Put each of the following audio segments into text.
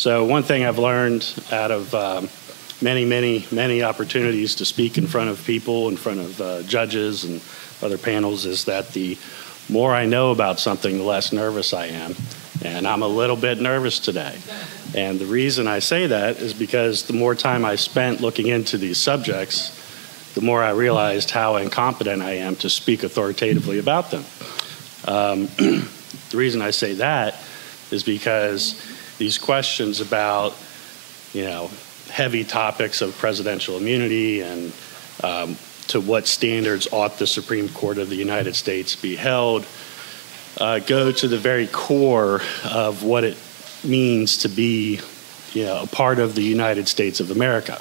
So one thing I've learned out of many opportunities to speak in front of people, in front of judges and other panels, is that the more I know about something, the less nervous I am. And I'm a little bit nervous today. And the reason I say that is because the more time I spent looking into these subjects, the more I realized how incompetent I am to speak authoritatively about them. The reason I say that is because these questions about, heavy topics of presidential immunity and to what standards ought the Supreme Court of the United States be held go to the very core of what it means to be, a part of the United States of America.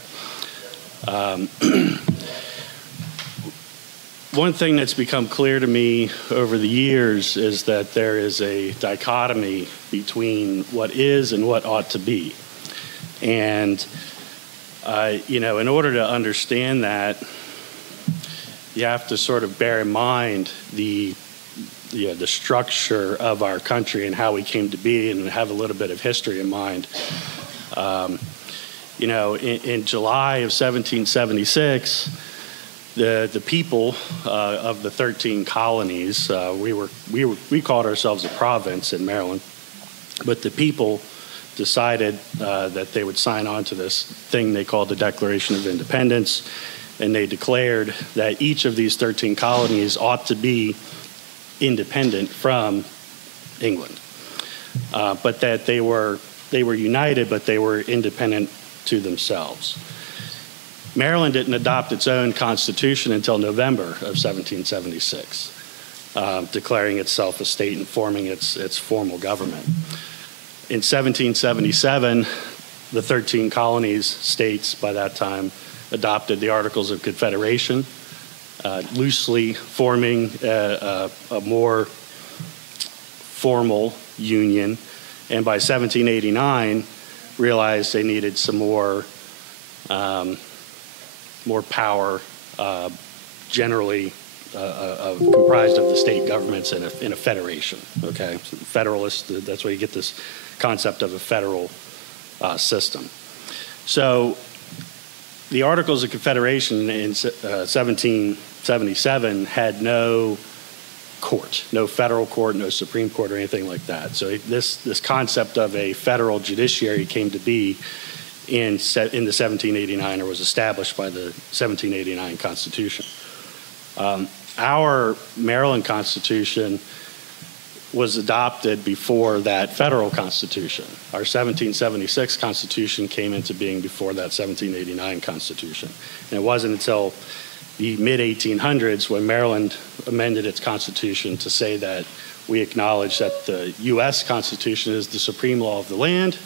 One thing that's become clear to me over the years is that there is a dichotomy between what is and what ought to be. And, in order to understand that, you have to sort of bear in mind the structure of our country and how we came to be, and have a little bit of history in mind. In July of 1776, the people of the 13 colonies, we called ourselves a province in Maryland, but the people decided that they would sign on to this thing they called the Declaration of Independence, and they declared that each of these 13 colonies ought to be independent from England, but that they were united, but they were independent to themselves. Maryland didn't adopt its own constitution until November of 1776, declaring itself a state and forming its formal government. In 1777, the 13 colonies, states by that time, adopted the Articles of Confederation, loosely forming a more formal union, and by 1789 realized they needed some more power, generally comprised of the state governments in a federation. Okay, so federalist. That's where you get this concept of a federal system. So the Articles of Confederation in 1777 had no court, no federal court, no Supreme Court or anything like that. So this concept of a federal judiciary came to be in the 1789, or was established by the 1789 Constitution. Our Maryland Constitution was adopted before that federal Constitution. Our 1776 Constitution came into being before that 1789 Constitution. And it wasn't until the mid-1800s when Maryland amended its Constitution to say that we acknowledge that the U.S. Constitution is the supreme law of the land,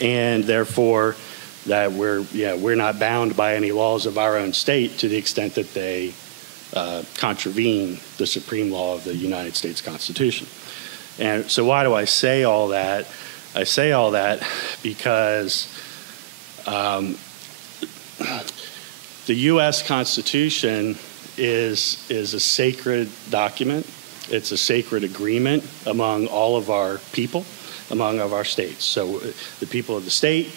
and therefore that we're not bound by any laws of our own state to the extent that they contravene the supreme law of the United States Constitution. And so why do I say all that? I say all that because the U.S. Constitution is a sacred document. It's a sacred agreement among all of our people, among of our states. So the people of the state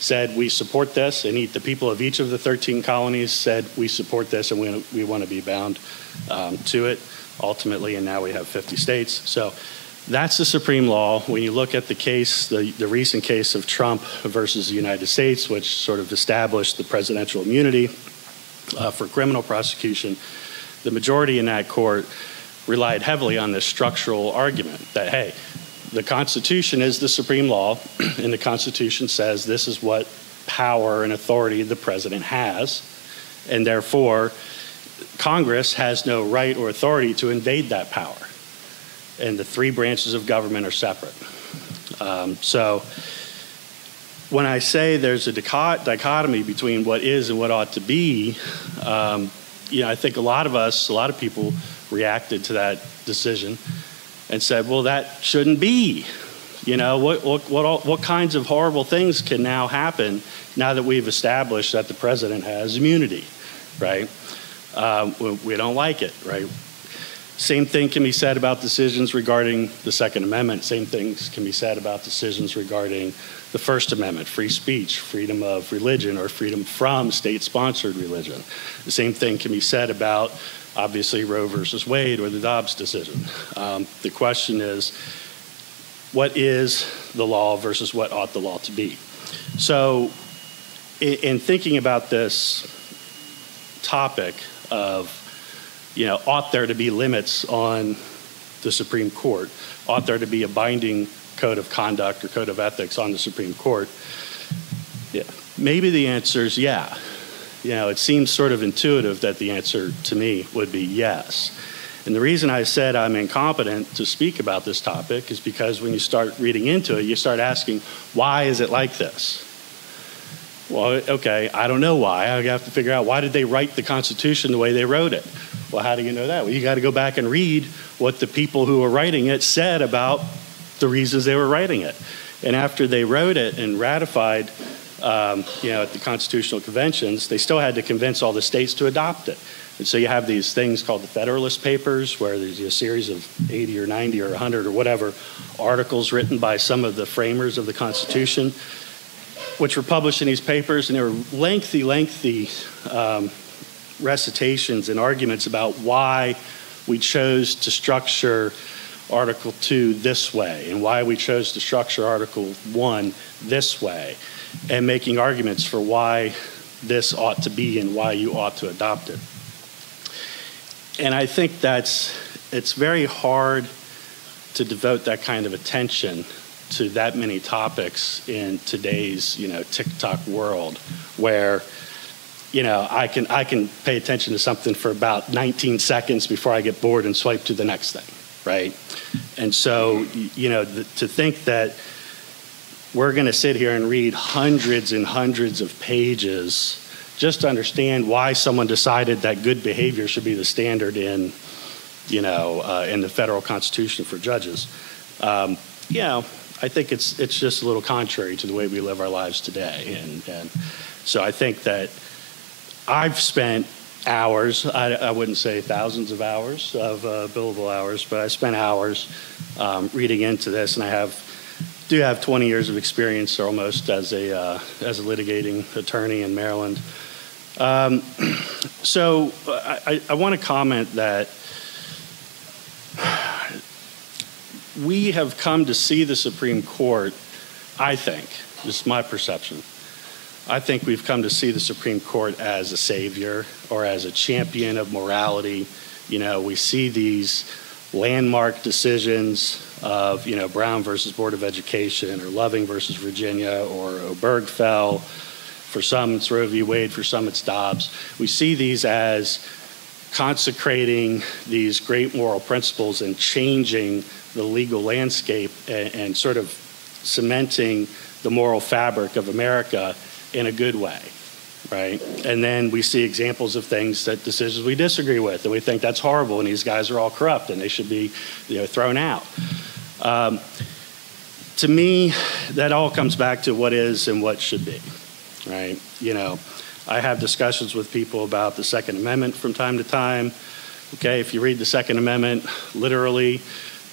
said, we support this, and the people of each of the 13 colonies said, we support this, and we want to be bound to it, ultimately, and now we have 50 states. So that's the supreme law. When you look at the case, the recent case of Trump versus the United States, which sort of established the presidential immunity for criminal prosecution, the majority in that court relied heavily on this structural argument that, hey, the Constitution is the supreme law, and the Constitution says this is what power and authority the president has, and therefore Congress has no right or authority to invade that power. And the three branches of government are separate. So when I say there's a dichotomy between what is and what ought to be, I think a lot of people reacted to that decision and said, well, that shouldn't be. What kinds of horrible things can now happen now that we've established that the president has immunity, right? We don't like it, right? Same thing can be said about decisions regarding the Second Amendment. Same things can be said about decisions regarding The First Amendment, free speech, freedom of religion, or freedom from state-sponsored religion. The same thing can be said about, obviously, Roe versus Wade or the Dobbs decision. The question is, what is the law versus what ought the law to be? So in thinking about this topic of, ought there to be limits on the Supreme Court? Ought there to be a binding code of conduct or code of ethics on the Supreme Court? Yeah, maybe the answer is yeah. It seems sort of intuitive that the answer to me would be yes. And the reason I said I'm incompetent to speak about this topic is because when you start reading into it, you start asking, why is it like this? Well, okay, I don't know why. I have to figure out, why did they write the Constitution the way they wrote it? Well, how do you know that? Well, you got to go back and read what the people who were writing it said about the reasons they were writing it. And after they wrote it and ratified, at the constitutional conventions, they still had to convince all the states to adopt it. And so you have these things called the Federalist Papers, where there's a series of 80 or 90 or 100 or whatever articles written by some of the framers of the Constitution, which were published in these papers, and they were lengthy recitations and arguments about why we chose to structure Article 2 this way, and why we chose to structure Article 1 this way, and making arguments for why this ought to be and why you ought to adopt it. And I think it's very hard to devote that kind of attention to that many topics in today's, TikTok world, where, I can pay attention to something for about 19 seconds before I get bored and swipe to the next thing, right? And so, to think that we're going to sit here and read hundreds and hundreds of pages just to understand why someone decided that good behavior should be the standard in the federal Constitution for judges. I think it's just a little contrary to the way we live our lives today. And so I think that I've spent hours, I wouldn't say thousands of hours of billable hours, but I spent hours reading into this, and I do have 20 years of experience almost as a litigating attorney in Maryland. So I want to comment that we have come to see the Supreme Court, I think, this is my perception, I think we've come to see the Supreme Court as a savior or as a champion of morality. We see these landmark decisions of, Brown versus Board of Education, or Loving versus Virginia, or Obergefell. For some, it's Roe v. Wade. For some, it's Dobbs. We see these as consecrating these great moral principles and changing the legal landscape and sort of cementing the moral fabric of America in a good way, right? And then we see examples of decisions we disagree with, and we think that's horrible, and these guys are all corrupt, and they should be, thrown out. To me, that all comes back to what is and what should be, right? I have discussions with people about the Second Amendment from time to time. Okay, if you read the Second Amendment literally,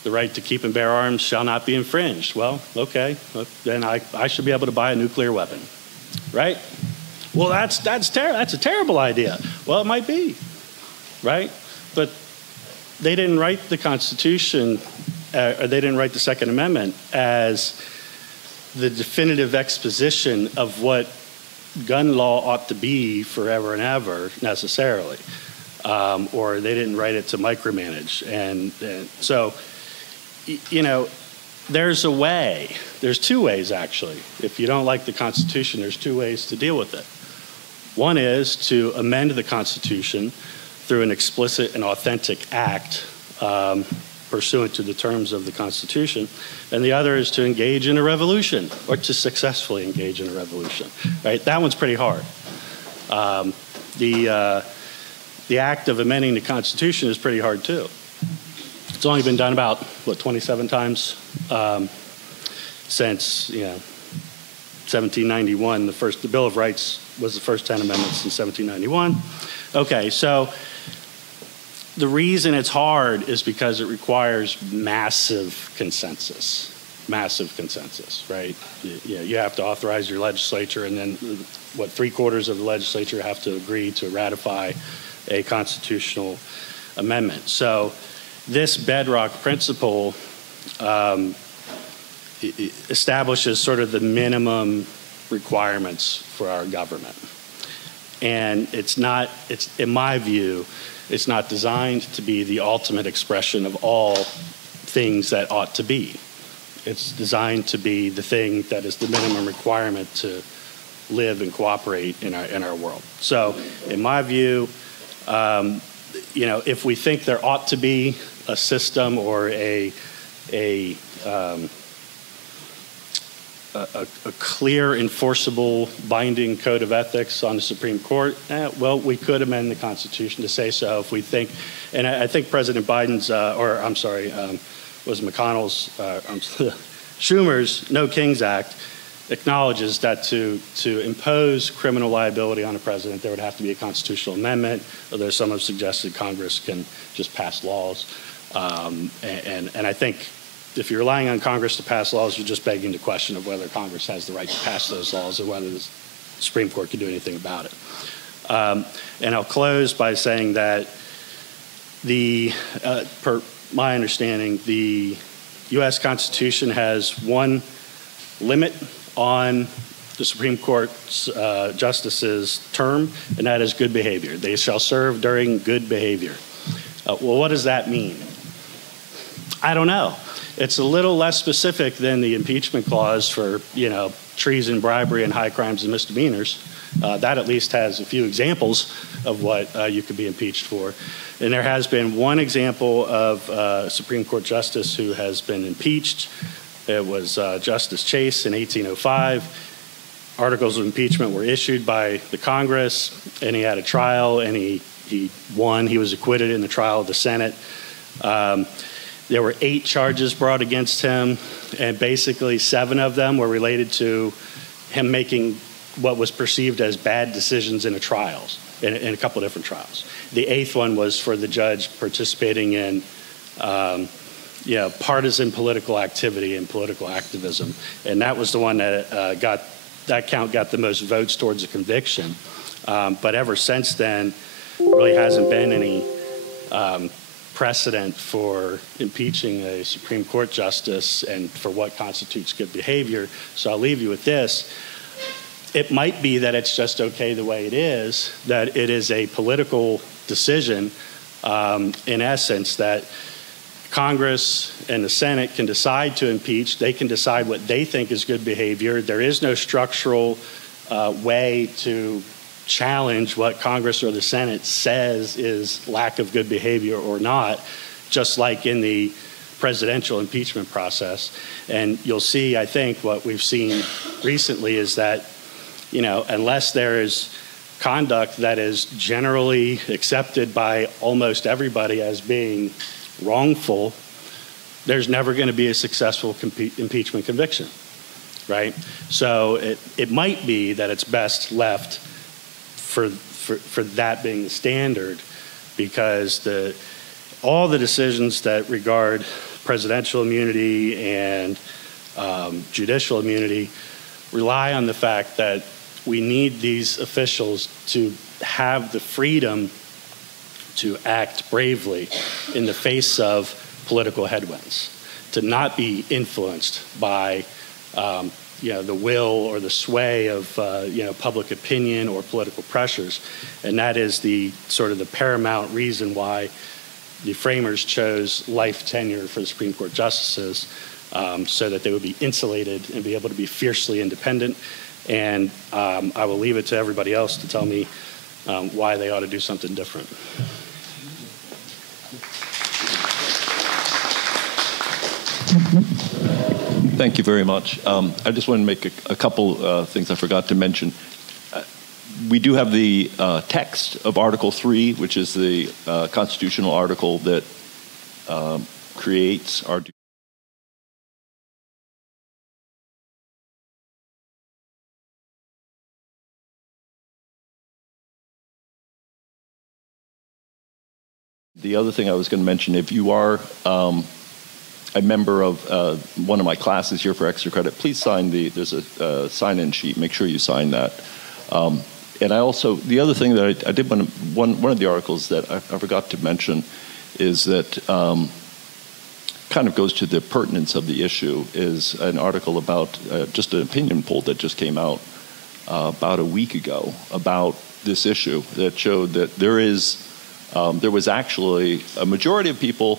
the right to keep and bear arms shall not be infringed. Well, okay, then I should be able to buy a nuclear weapon, right? Well, that's a terrible idea. Well, it might be, right? But they didn't write the Constitution, or they didn't write the Second Amendment as the definitive exposition of what gun law ought to be forever and ever, necessarily. Or they didn't write it to micromanage. And so, there's a way. There's two ways, actually. If you don't like the Constitution, there's two ways to deal with it. One is to amend the Constitution through an explicit and authentic act pursuant to the terms of the Constitution, and the other is to engage in a revolution, or to successfully engage in a revolution, right? That one's pretty hard. The act of amending the Constitution is pretty hard, too. It's only been done about, 27 times since, 1791. The Bill of Rights was the first 10 amendments in 1791. Okay, so the reason it's hard is because it requires massive consensus, massive consensus, right? You have to authorize your legislature, and then what, 3/4 of the legislature have to agree to ratify a constitutional amendment. So this bedrock principle establishes sort of the minimum requirements for our government. And it's, in my view, it's not designed to be the ultimate expression of all things that ought to be. It's designed to be the thing that is the minimum requirement to live and cooperate in our world. So in my view, if we think there ought to be a system or a clear, enforceable, binding code of ethics on the Supreme Court, well, we could amend the Constitution to say so if we think, and I think President Biden's, was McConnell's, Schumer's No Kings Act acknowledges that to impose criminal liability on a president, there would have to be a constitutional amendment, although some have suggested Congress can just pass laws. And I think if you're relying on Congress to pass laws, you're just begging the question of whether Congress has the right to pass those laws or whether the Supreme Court can do anything about it. And I'll close by saying that per my understanding, the U.S. Constitution has one limit on the Supreme Court's justices' term, and that is good behavior. They shall serve during good behavior. Well, what does that mean? I don't know. It's a little less specific than the impeachment clause for, treason, bribery, and high crimes and misdemeanors. That at least has a few examples of what you could be impeached for. And there has been one example of a Supreme Court justice who has been impeached. It was Justice Chase in 1805. Articles of impeachment were issued by the Congress, and he had a trial, and he won. He was acquitted in the trial of the Senate. There were 8 charges brought against him, and basically 7 of them were related to him making what was perceived as bad decisions in a couple of different trials. The 8th one was for the judge participating in partisan political activity and political activism. And that was the one that that count got the most votes towards a conviction. But ever since then, there really hasn't been any precedent for impeaching a Supreme Court justice and for what constitutes good behavior. So I'll leave you with this. It might be that it's just okay the way it is, that it is a political decision, in essence, that Congress and the Senate can decide to impeach. They can decide what they think is good behavior. There is no structural way to challenge what Congress or the Senate says is lack of good behavior or not, just like in the presidential impeachment process. And you'll see, I think, what we've seen recently is that, unless there is conduct that is generally accepted by almost everybody as being wrongful, there's never going to be a successful impeachment conviction, right? So it might be that it's best left for that being the standard, because all the decisions that regard presidential immunity and judicial immunity rely on the fact that we need these officials to have the freedom to act bravely in the face of political headwinds, to not be influenced by the will or the sway of public opinion or political pressures. And that is the paramount reason why the framers chose life tenure for the Supreme Court justices, so that they would be insulated and be able to be fiercely independent. And I will leave it to everybody else to tell me why they ought to do something different. Thank you very much. I just want to make a couple things I forgot to mention. We do have the text of Article 3, which is the constitutional article that creates our... The other thing I was going to mention, if you are a member of one of my classes here for extra credit, please sign there's a sign-in sheet. Make sure you sign that. And I also, the other thing that I did one of the articles that I forgot to mention is that kind of goes to the pertinence of the issue, is an article about just an opinion poll that just came out about a week ago about this issue that showed that there was actually a majority of people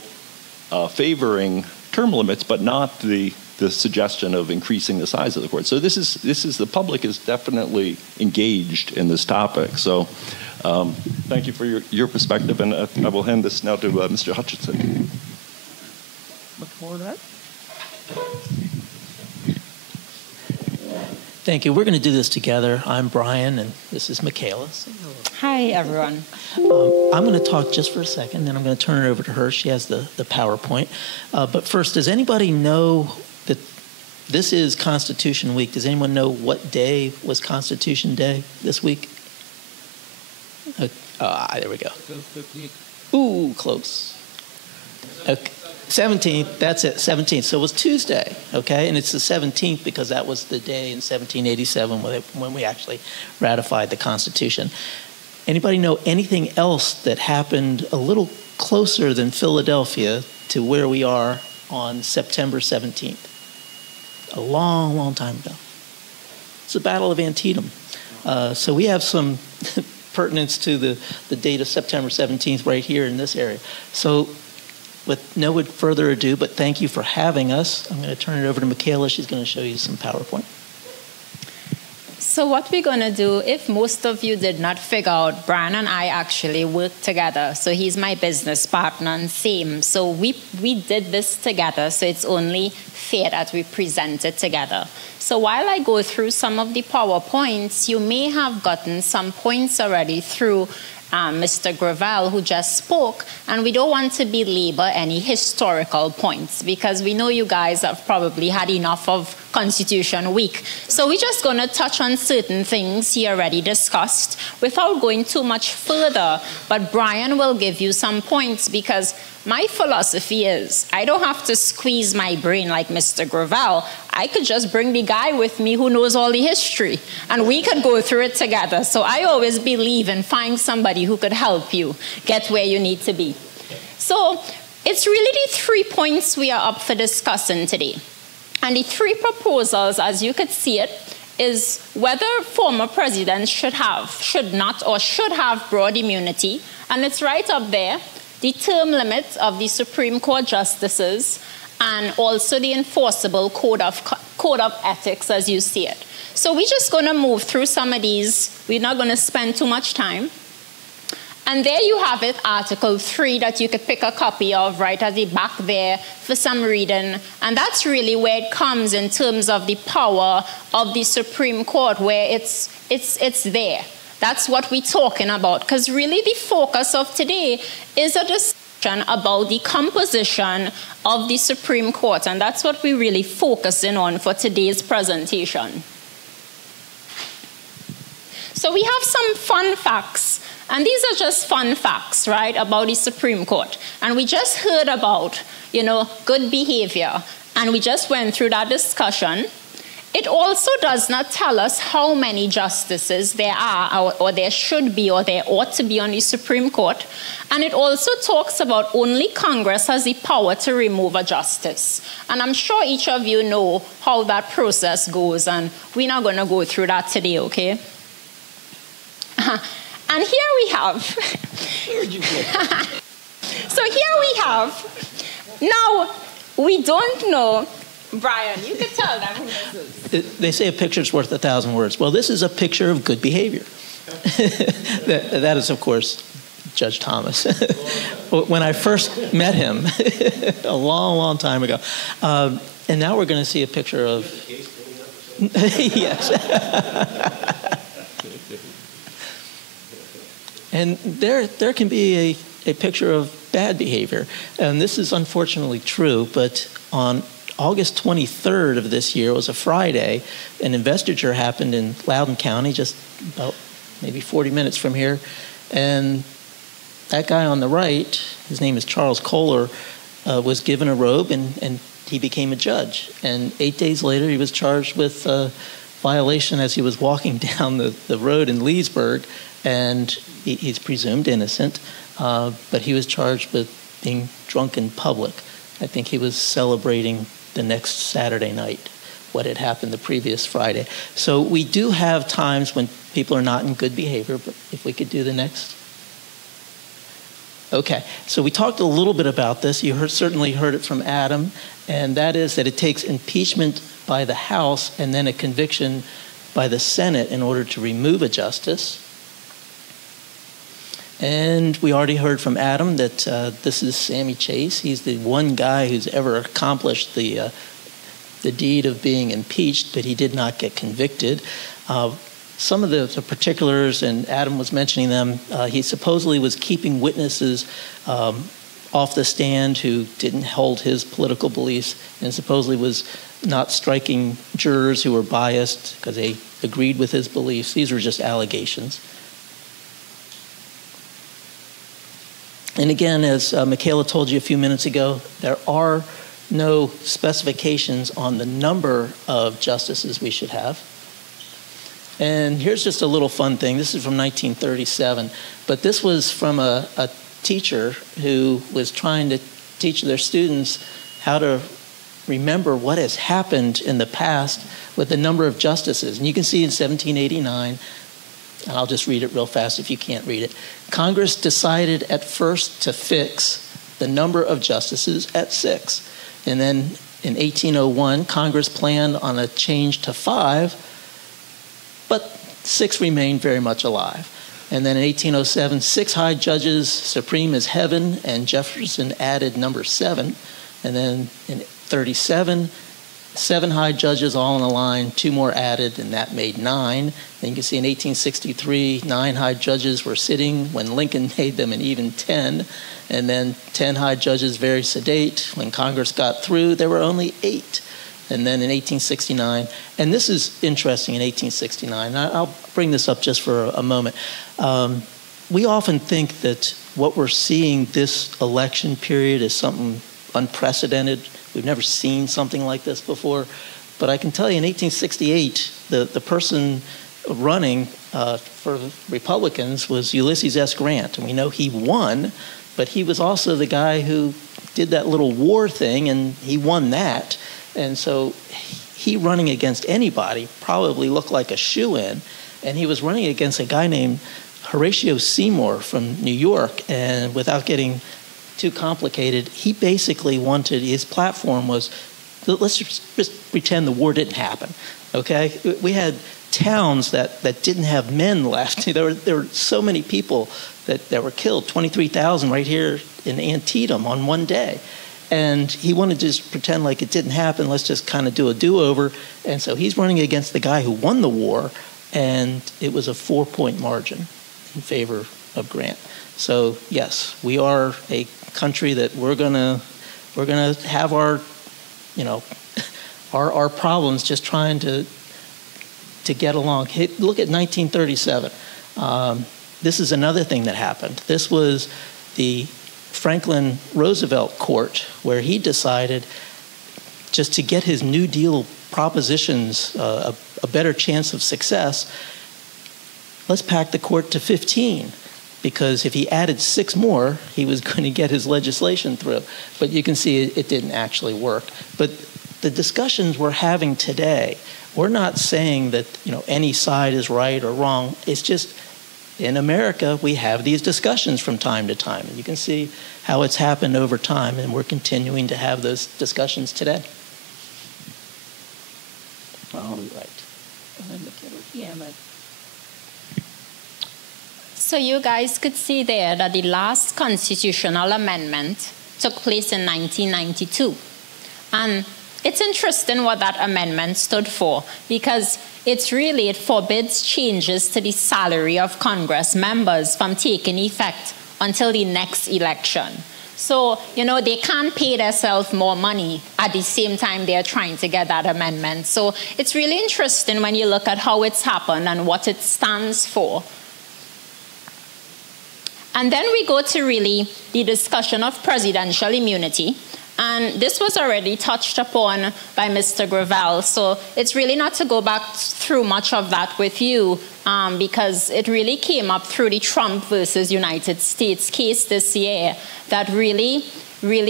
favoring term limits, but not the suggestion of increasing the size of the court. So this is the public is definitely engaged in this topic. So thank you for your perspective, and I will hand this now to Mr. Hutchinson. Look forward to that. Thank you. We're going to do this together. I'm Brian, and this is Michaela. Hi, everyone. I'm going to talk just for a second, then I'm going to turn it over to her. She has the PowerPoint. But first, does anybody know that this is Constitution Week? Does anyone know what day was Constitution Day this week? There we go. Ooh, close. Okay. 17th, that's it, 17th. So it was Tuesday, okay? And it's the 17th because that was the day in 1787 when we actually ratified the Constitution. Anybody know anything else that happened a little closer than Philadelphia to where we are on September 17th? A long, long time ago. It's the Battle of Antietam. So we have some pertinence to the date of September 17th right here in this area. So with no further ado, but thank you for having us, I'm going to turn it over to Michaela. She's going to show you some PowerPoint. So what we're going to do, if most of you did not figure out, Brian and I actually work together. So he's my business partner and same. So we did this together, so it's only fair that we present it together. So while I go through some of the PowerPoints, you may have gotten some points already through Mr. Gravel, who just spoke, and we don't want to belabor any historical points because we know you guys have probably had enough of Constitution Week. So we're just going to touch on certain things he already discussed without going too much further, but Brian will give you some points because my philosophy is I don't have to squeeze my brain like Mr. Gravel. I could just bring the guy with me who knows all the history, and we could go through it together. So I always believe in finding somebody who could help you get where you need to be. So it's really the 3 points we are up for discussing today. And the 3 proposals, as you could see it, is whether former presidents should not, or should have broad immunity. And it's right up there. The term limits of the Supreme Court justices, and also the enforceable code of ethics as you see it. So we're just going to move through some of these. We're not going to spend too much time. And there you have it, Article 3, that you could pick a copy of right at the back there for some reading. And that's really where it comes in terms of the power of the Supreme Court, where it's there. That's what we're talking about, because really the focus of today is a discussion about the composition of the Supreme Court, and that's what we're really focusing on for today's presentation. So we have some fun facts, and these are just fun facts, right, about the Supreme Court. And we just heard about, good behavior, and we just went through that discussion. It also does not tell us how many justices there are, or there should be, or there ought to be on the Supreme Court. And it also talks about only Congress has the power to remove a justice. And I'm sure each of you know how that process goes, and we're not going to go through that today, okay? And here we have. So here we have. Now, we don't know. Brian, you can tell them who this is. They say a picture's worth 1,000 words. Well, this is a picture of good behavior. that is, of course, Judge Thomas. When I first met him a long, long time ago. And now we're going to see a picture of... Yes. And there can be a picture of bad behavior. And this is unfortunately true, but on August 23rd of this year, it was a Friday, an investiture happened in Loudoun County, just about maybe 40 minutes from here. And that guy on the right, his name is Charles Kohler, was given a robe, and he became a judge. And 8 days later, he was charged with violation as he was walking down the road in Leesburg, and he's presumed innocent, but he was charged with being drunk in public. I think he was celebrating the next Saturday night what had happened the previous Friday. So we do have times when people are not in good behavior, but if we could do the next. Okay, so we talked a little bit about this. You certainly heard it from Adam, and that is that it takes impeachment by the House and then a conviction by the Senate in order to remove a justice. And we already heard from Adam that this is Sammy Chase. He's the one guy who's ever accomplished the deed of being impeached, but he did not get convicted. Some of the particulars, and Adam was mentioning them, he supposedly was keeping witnesses off the stand who didn't hold his political beliefs, and supposedly was not striking jurors who were biased because they agreed with his beliefs. These were just allegations. And again, as Michaela told you a few minutes ago, there are no specifications on the number of justices we should have. And here's just a little fun thing. This is from 1937, but this was from a teacher who was trying to teach their students how to remember what has happened in the past with the number of justices. And you can see in 1789, and I'll just read it real fast if you can't read it. Congress decided at first to fix the number of justices at 6. And then in 1801, Congress planned on a change to 5, but 6 remained very much alive. And then in 1807, 6 high judges, supreme as heaven, and Jefferson added number 7. And then in 37, 7 high judges all in a line, 2 more added, and that made 9. And you can see in 1863, 9 high judges were sitting when Lincoln made them an even 10. And then 10 high judges very sedate. When Congress got through, there were only 8. And then in 1869, and this is interesting in 1869, I'll bring this up just for a moment. We often think that what we're seeing this election period is something unprecedented. We've never seen something like this before. But I can tell you in 1868, the person running for Republicans was Ulysses S. Grant. And we know he won, but he was also the guy who did that little war thing, and he won that. And so he running against anybody probably looked like a shoo-in. And he was running against a guy named Horatio Seymour from New York. And without getting too complicated, he basically wanted, his platform was, let's just pretend the war didn't happen, okay? We had towns that didn't have men left. There were so many people that were killed, 23,000 right here in Antietam on one day. And he wanted to just pretend like it didn't happen. Let's just kind of do a do-over. And so he's running against the guy who won the war, and it was a 4-point margin in favor of Grant. So yes, we are a country that we're gonna have our, our problems just trying to get along. Look at 1937. This is another thing that happened. This was the Franklin Roosevelt court, where he decided just to get his New Deal propositions a better chance of success, let's pack the court to 15, because if he added 6 more, he was going to get his legislation through. But you can see it didn't actually work. But the discussions we're having today, we're not saying that any side is right or wrong. It's just, in America, we have these discussions from time to time. And you can see how it's happened over time, and we're continuing to have those discussions today. All right. So you guys could see there that the last constitutional amendment took place in 1992. And it's interesting what that amendment stood for, because it forbids changes to the salary of Congress members from taking effect until the next election. So, they can't pay themselves more money at the same time they're trying to get that amendment. So it's really interesting when you look at how it's happened and what it stands for. And then we go to really the discussion of presidential immunity. And this was already touched upon by Mr. Gravel. So it's really not to go back through much of that with you, because it really came up through the Trump versus United States case this year that really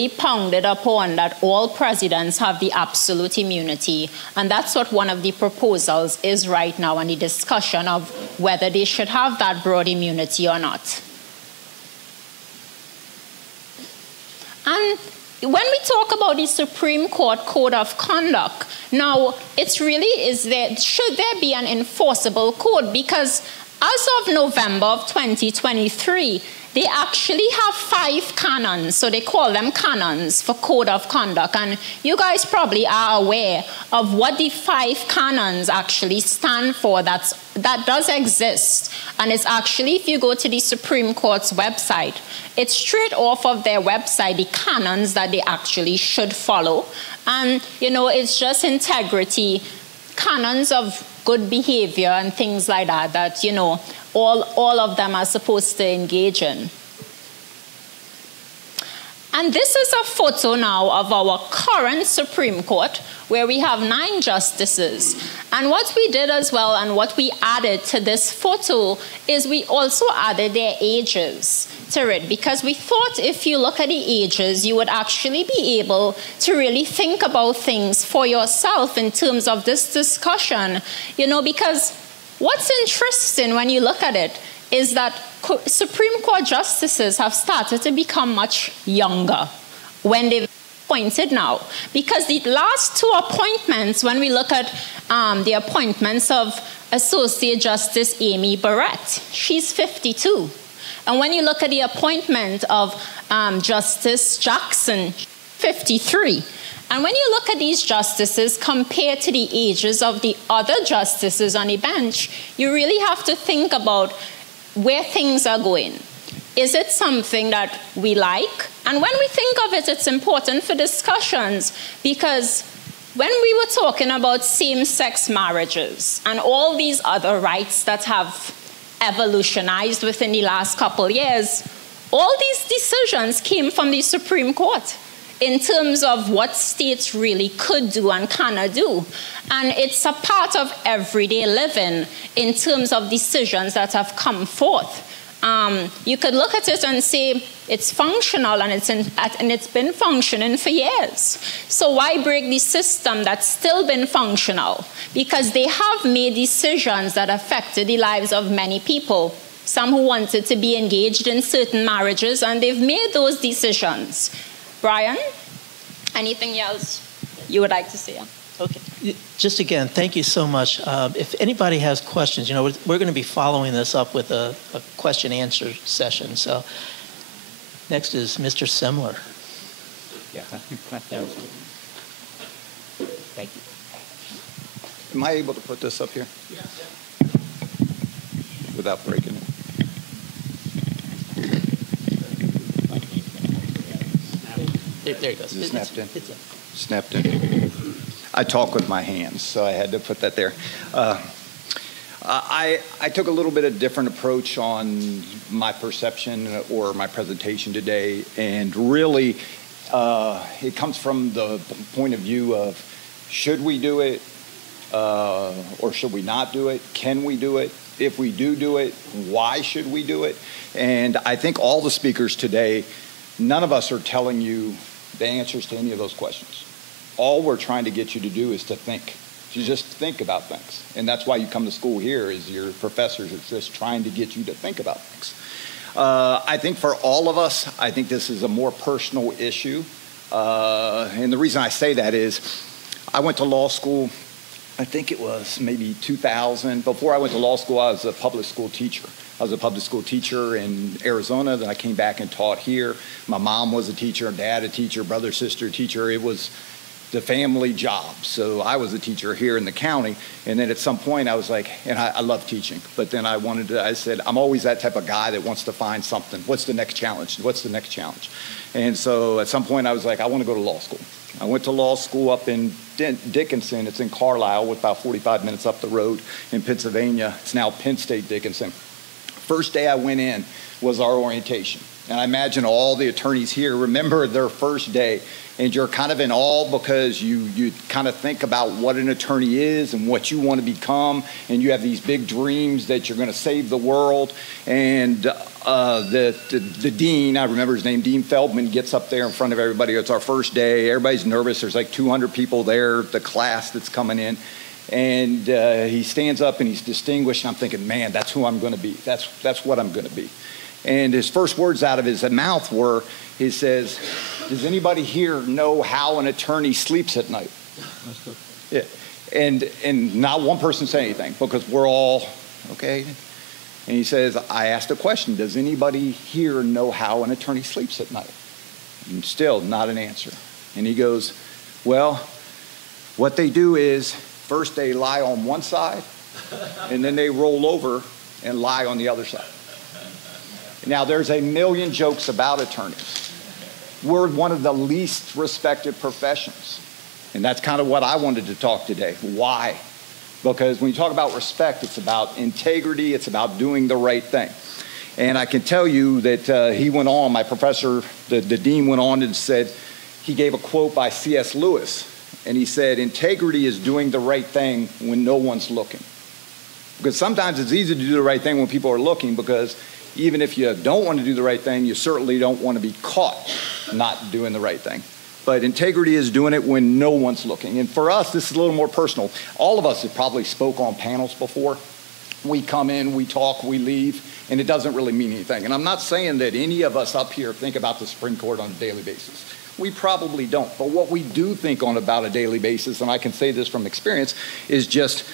pounded upon that all presidents have the absolute immunity. And that's what one of the proposals is right now, and the discussion of whether they should have that broad immunity or not. And when we talk about the Supreme Court Code of Conduct, now it's really, should there be an enforceable code? Because as of November of 2023, they actually have 5 canons, so they call them canons for Code of Conduct. And you guys probably are aware of what the 5 canons actually stand for. That does exist. And it's actually, if you go to the Supreme Court's website, it's straight off of their website, the canons that they actually should follow. And, it's just integrity, canons of good behavior and things like that, all of them are supposed to engage in. And this is a photo now of our current Supreme Court, where we have 9 justices. And what we did as well, and what we added to this photo, is we also added their ages to it, because we thought if you look at the ages, you would actually be able to really think about things for yourself in terms of this discussion, because what's interesting when you look at it is that Supreme Court justices have started to become much younger when they've appointed now. Because the last 2 appointments, when we look at the appointments of Associate Justice Amy Barrett, she's 52. And when you look at the appointment of Justice Jackson, 53. And when you look at these justices compared to the ages of the other justices on the bench, you really have to think about where things are going. Is it something that we like? And when we think of it, it's important for discussions, because when we were talking about same-sex marriages and all these other rights that have evolutionized within the last couple years, all these decisions came from the Supreme Court in terms of what states really could do and cannot do. And it's a part of everyday living in terms of decisions that have come forth. You could look at it and say it's functional, and it's been functioning for years. So why break the system that's still been functional? Because they have made decisions that affected the lives of many people. Some who wanted to be engaged in certain marriages, and they've made those decisions. Brian, anything else you would like to say? Okay. Just again, thank you so much. If anybody has questions, we're going to be following this up with a question-answer session. So next is Mr. Semler. Yeah. Thank you. Am I able to put this up here? Yes. Without breaking it? There it goes. Is it snapped in? Snapped in. I talk with my hands, so I had to put that there. I took a little bit of different approach on my perception or my presentation today, and really it comes from the point of view of should we do it or should we not do it? Can we do it? If we do it, why should we do it? And I think all the speakers today, none of us are telling you the answers to any of those questions. All we're trying to get you to do is to think. To just think about things. And that's why you come to school here, is your professors are just trying to get you to think about things. I think for all of us, I think this is a more personal issue. And the reason I say that is I went to law school, I think it was maybe 2000. Before I went to law school, I was a public school teacher. I was a public school teacher in Arizona. Then I came back and taught here. My mom was a teacher, dad a teacher, brother, sister a teacher. It was the family job. So I was a teacher here in the county. And then at some point I was like, and I love teaching, but then I said, I'm always that type of guy that wants to find something. What's the next challenge? What's the next challenge? And so at some point I was like, I want to go to law school. I went to law school up in Dickinson. It's in Carlisle, about 45 minutes up the road in Pennsylvania. It's now Penn State Dickinson. First day I went in was our orientation. And I imagine all the attorneys here remember their first day. and you're kind of in awe because you kind of think about what an attorney is and what you want to become, and you have these big dreams that you're going to save the world. And the dean, I remember his name, Dean Feldman, gets up there in front of everybody. It's our first day. Everybody's nervous. There's like 200 people there, the class that's coming in. And he stands up and he's distinguished. And I'm thinking, man, that's who I'm going to be. That's what I'm going to be. And his first words out of his mouth were, he says, does anybody here know how an attorney sleeps at night? Yeah. And not one person said anything because we're all, okay. And he says, I asked a question, does anybody here know how an attorney sleeps at night? And still not an answer. And he goes, well, what they do is first they lie on one side and then they roll over and lie on the other side. Now, there's a million jokes about attorneys. We're one of the least respected professions. And that's kind of what I wanted to talk today. Why? Because when you talk about respect, it's about integrity. It's about doing the right thing. And I can tell you that he went on, my professor, the dean went on and said, he gave a quote by C.S. Lewis. And he said, integrity is doing the right thing when no one's looking. Because sometimes it's easy to do the right thing when people are looking, because even if you don't want to do the right thing, you certainly don't want to be caught not doing the right thing. But integrity is doing it when no one's looking. And for us, this is a little more personal. All of us have probably spoke on panels before. We come in, we talk, we leave, and it doesn't really mean anything. And I'm not saying that any of us up here think about the Supreme Court on a daily basis. We probably don't. But what we do think on about a daily basis, and I can say this from experience, is just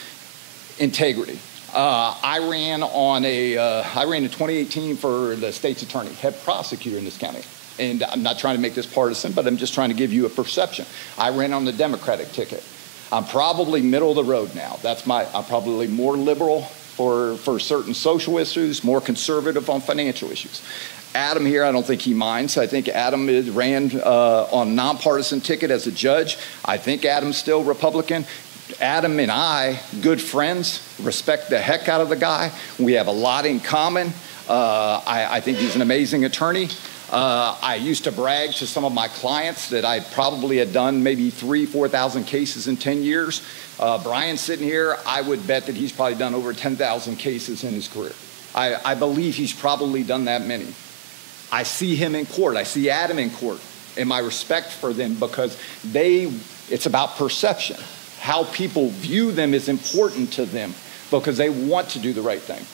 integrity. I ran in 2018 for the state's attorney, head prosecutor in this county. And I'm not trying to make this partisan, but I'm just trying to give you a perception. I ran on the Democratic ticket. I'm probably middle of the road now. I'm probably more liberal for certain social issues, more conservative on financial issues. Adam here, I don't think he minds. I think Adam ran on a nonpartisan ticket as a judge. I think Adam's still Republican. Adam and I, good friends, respect the heck out of the guy. We have a lot in common. I think he's an amazing attorney. I used to brag to some of my clients that I probably had done maybe 4,000 cases in 10 years. Brian's sitting here. I would bet that he's probably done over 10,000 cases in his career. I believe he's probably done that many. I see him in court. I see Adam in court. And my respect for them, because it's about perception. How people view them is important to them because they want to do the right thing.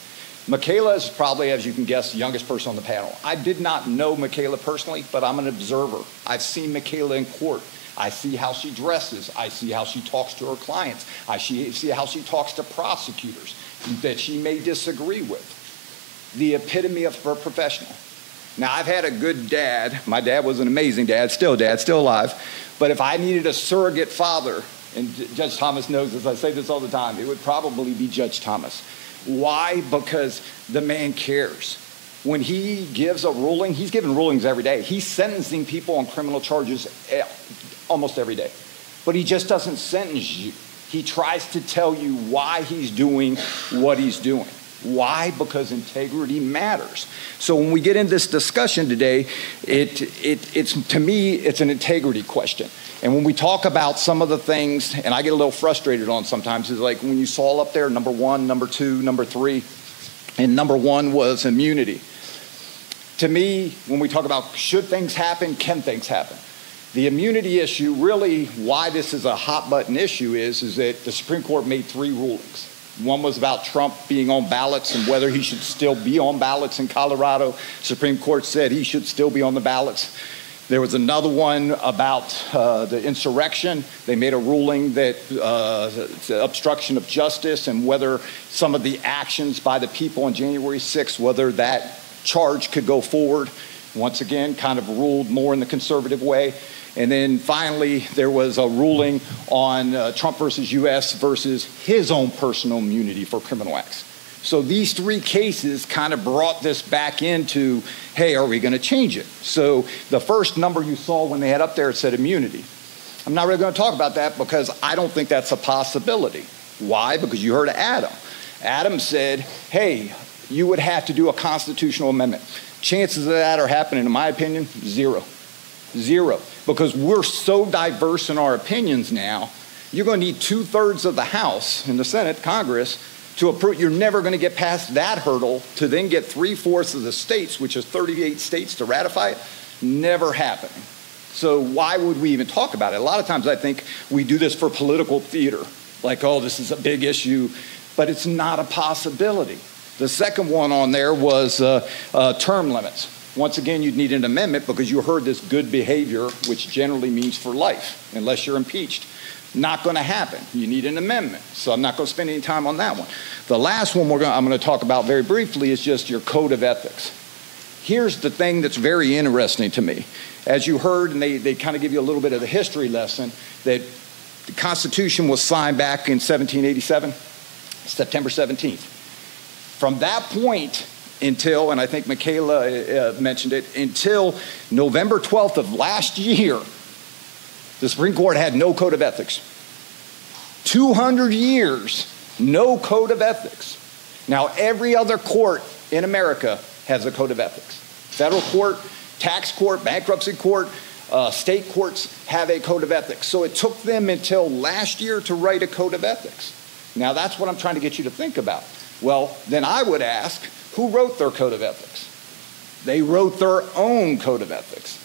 Michaela is probably, as you can guess, the youngest person on the panel. I did not know Michaela personally, but I'm an observer. I've seen Michaela in court. I see how she dresses. I see how she talks to her clients. I see how she talks to prosecutors that she may disagree with. The epitome of her professional. Now, I've had a good dad. My dad was an amazing dad, still alive. But if I needed a surrogate father, and Judge Thomas knows this, I say this all the time, it would probably be Judge Thomas. Why? Because the man cares. When he gives a ruling, he's giving rulings every day. He's sentencing people on criminal charges almost every day. But he just doesn't sentence you. He tries to tell you why he's doing what he's doing. Why? Because integrity matters. So when we get in this discussion today, it's to me, it's an integrity question. And when we talk about some of the things, and I get a little frustrated on sometimes, is like when you saw up there, number 1, number 2, number 3, and number 1 was immunity. To me, when we talk about should things happen, can things happen? The immunity issue, really why this is a hot button issue is that the Supreme Court made 3 rulings. One was about Trump being on ballots and whether he should still be on ballots in Colorado. Supreme Court said he should still be on the ballots. There was another one about the insurrection. They made a ruling that obstruction of justice and whether some of the actions by the people on January 6th, whether that charge could go forward. Once again, kind of ruled more in the conservative way. And then finally, there was a ruling on Trump versus U.S. versus his own personal immunity for criminal acts. So these 3 cases kind of brought this back into, hey, are we going to change it? So the first number you saw when they had up there, it said immunity. I'm not really going to talk about that because I don't think that's a possibility. Why? Because you heard Adam. Adam said, hey, you would have to do a constitutional amendment. Chances of that are happening, in my opinion, 0. because we're so diverse in our opinions now. You're going to need 2/3 of the House and the Senate, Congress, to approve. You're never going to get past that hurdle to then get 3/4 of the states, which is 38 states, to ratify it. Never happening. So why would we even talk about it? A lot of times I think we do this for political theater, like, oh, this is a big issue, but it's not a possibility. The second one on there was term limits. Once again, you'd need an amendment because you heard this good behavior, which generally means for life, unless you're impeached. Not going to happen. You need an amendment. So I'm not going to spend any time on that one. The last one I'm going to talk about very briefly is just your code of ethics. Here's the thing that's very interesting to me. As you heard, and they kind of give you a little bit of the history lesson, that the Constitution was signed back in 1787, September 17th. From that point until, and I think Michaela mentioned it, until November 12th of last year, the Supreme Court had no code of ethics. 200 years, no code of ethics. Now, every other court in America has a code of ethics. Federal court, tax court, bankruptcy court, state courts have a code of ethics. So it took them until last year to write a code of ethics. Now, that's what I'm trying to get you to think about. Well, then I would ask, who wrote their code of ethics? They wrote their own code of ethics.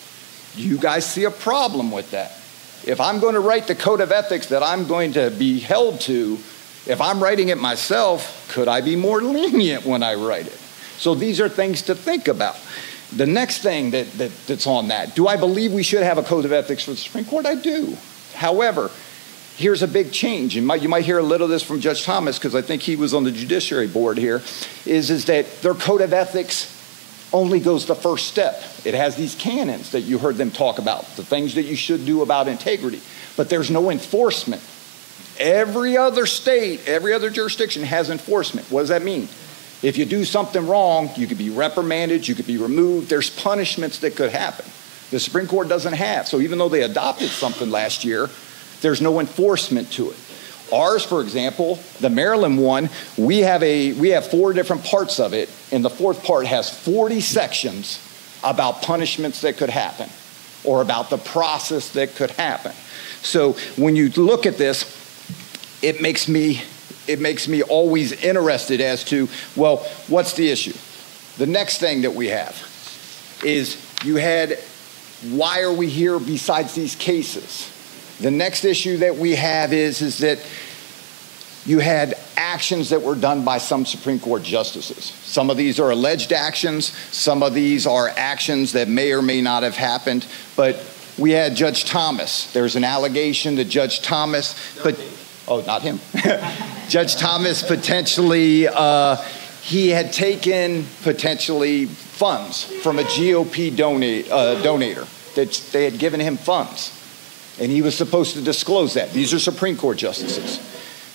Do you guys see a problem with that? If I'm going to write the code of ethics that I'm going to be held to, if I'm writing it myself, could I be more lenient when I write it? So these are things to think about. The next thing that's on that, do I believe we should have a code of ethics for the Supreme Court? I do. However, here's a big change. You might hear a little of this from Judge Thomas, because I think he was on the Judiciary Board here, is that their code of ethics only goes the first step. It has these canons that you heard them talk about, the things that you should do about integrity, but there's no enforcement. Every other state, every other jurisdiction has enforcement. What does that mean? If you do something wrong, you could be reprimanded, you could be removed. There's punishments that could happen. The Supreme Court doesn't have. So even though they adopted something last year, there's no enforcement to it. Ours, for example, the Maryland one, we have 4 different parts of it, and the 4th part has 40 sections about punishments that could happen or about the process that could happen. So when you look at this, it makes me always interested as to, well, what's the issue? The next thing that we have is why are we here besides these cases? The next issue that we have is that you had actions that were done by some Supreme Court justices. Some of these are alleged actions. Some of these are actions that may or may not have happened. But we had Judge Thomas. There's an allegation that Judge Thomas, not him. Judge Thomas potentially, he had taken potentially funds from a GOP donator. That they had given him funds. And he was supposed to disclose that. These are Supreme Court justices.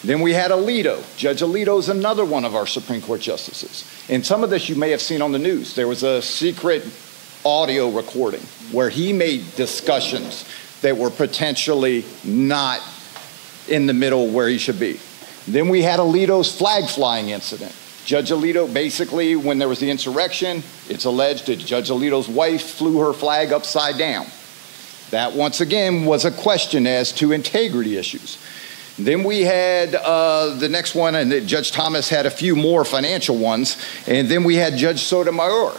Then we had Alito. Judge Alito is another one of our Supreme Court justices. And some of this you may have seen on the news. There was a secret audio recording where he made discussions that were potentially not in the middle where he should be. Then we had Alito's flag flying incident. Judge Alito, basically, when there was the insurrection, it's alleged that Judge Alito's wife flew her flag upside down. That, once again, was a question as to integrity issues. Then we had the next one, and Judge Thomas had a few more financial ones. And then we had Judge Sotomayor.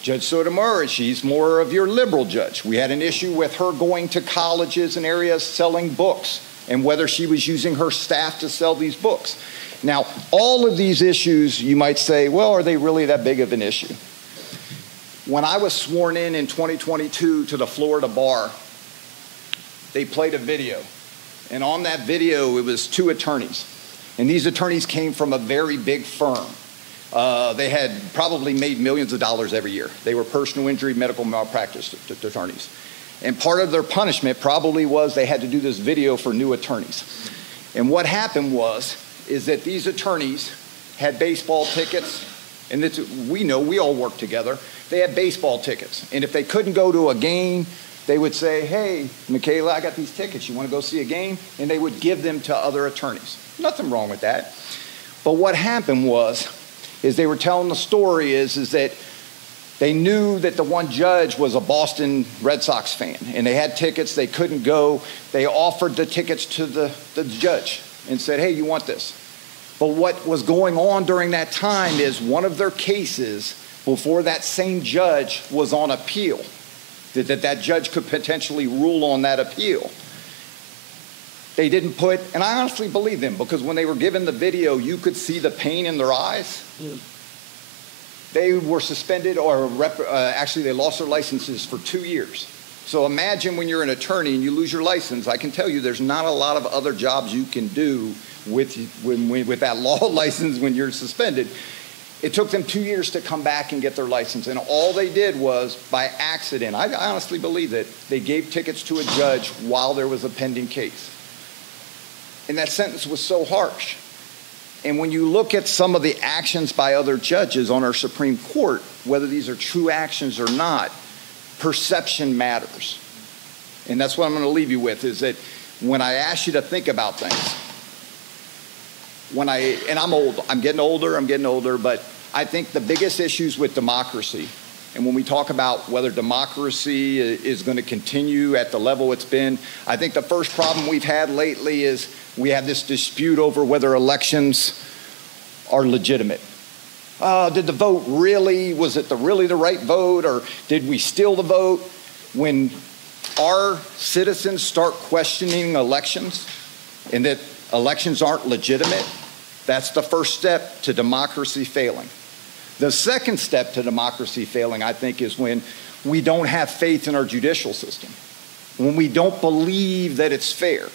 Judge Sotomayor, she's more of your liberal judge. We had an issue with her going to colleges and areas selling books and whether she was using her staff to sell these books. Now, all of these issues, you might say, well, are they really that big of an issue? When I was sworn in 2022 to the Florida bar, they played a video. And on that video, it was 2 attorneys. And these attorneys came from a very big firm. They had probably made millions of dollars every year. They were personal injury, medical malpractice attorneys. And part of their punishment probably was they had to do this video for new attorneys. And what happened is that these attorneys had baseball tickets. And we know, we all work together. They had baseball tickets. And if they couldn't go to a game, they would say, hey, Michaela, I got these tickets. You want to go see a game? And they would give them to other attorneys. Nothing wrong with that. But what happened is they were telling the story is that They knew that the one judge was a Boston Red Sox fan, and they had tickets. They couldn't go. They offered the tickets to the judge and said, hey, you want this? But what was going on during that time is one of their cases before that same judge was on appeal, that judge could potentially rule on that appeal. They didn't put, and I honestly believe them, because when they were given the video, you could see the pain in their eyes. They were suspended, or actually they lost their licenses for 2 years. So imagine when you're an attorney and you lose your license. I can tell you there's not a lot of other jobs you can do with that law license when you're suspended. It took them 2 years to come back and get their license, and all they did was, by accident, I honestly believe that they gave tickets to a judge while there was a pending case. And that sentence was so harsh. And when you look at some of the actions by other judges on our Supreme Court, whether these are true actions or not, perception matters. And that's what I'm going to leave you with, is that when I ask you to think about things, and I'm getting older, but I think the biggest issues with democracy, and when we talk about whether democracy is going to continue at the level it's been, I think the first problem we've had lately is we have this dispute over whether elections are legitimate. Did the vote really, was it really the right vote, or did we steal the vote? When our citizens start questioning elections and that elections aren't legitimate, that's the first step to democracy failing. The second step to democracy failing, I think, is when we don't have faith in our judicial system, when we don't believe that it's fair.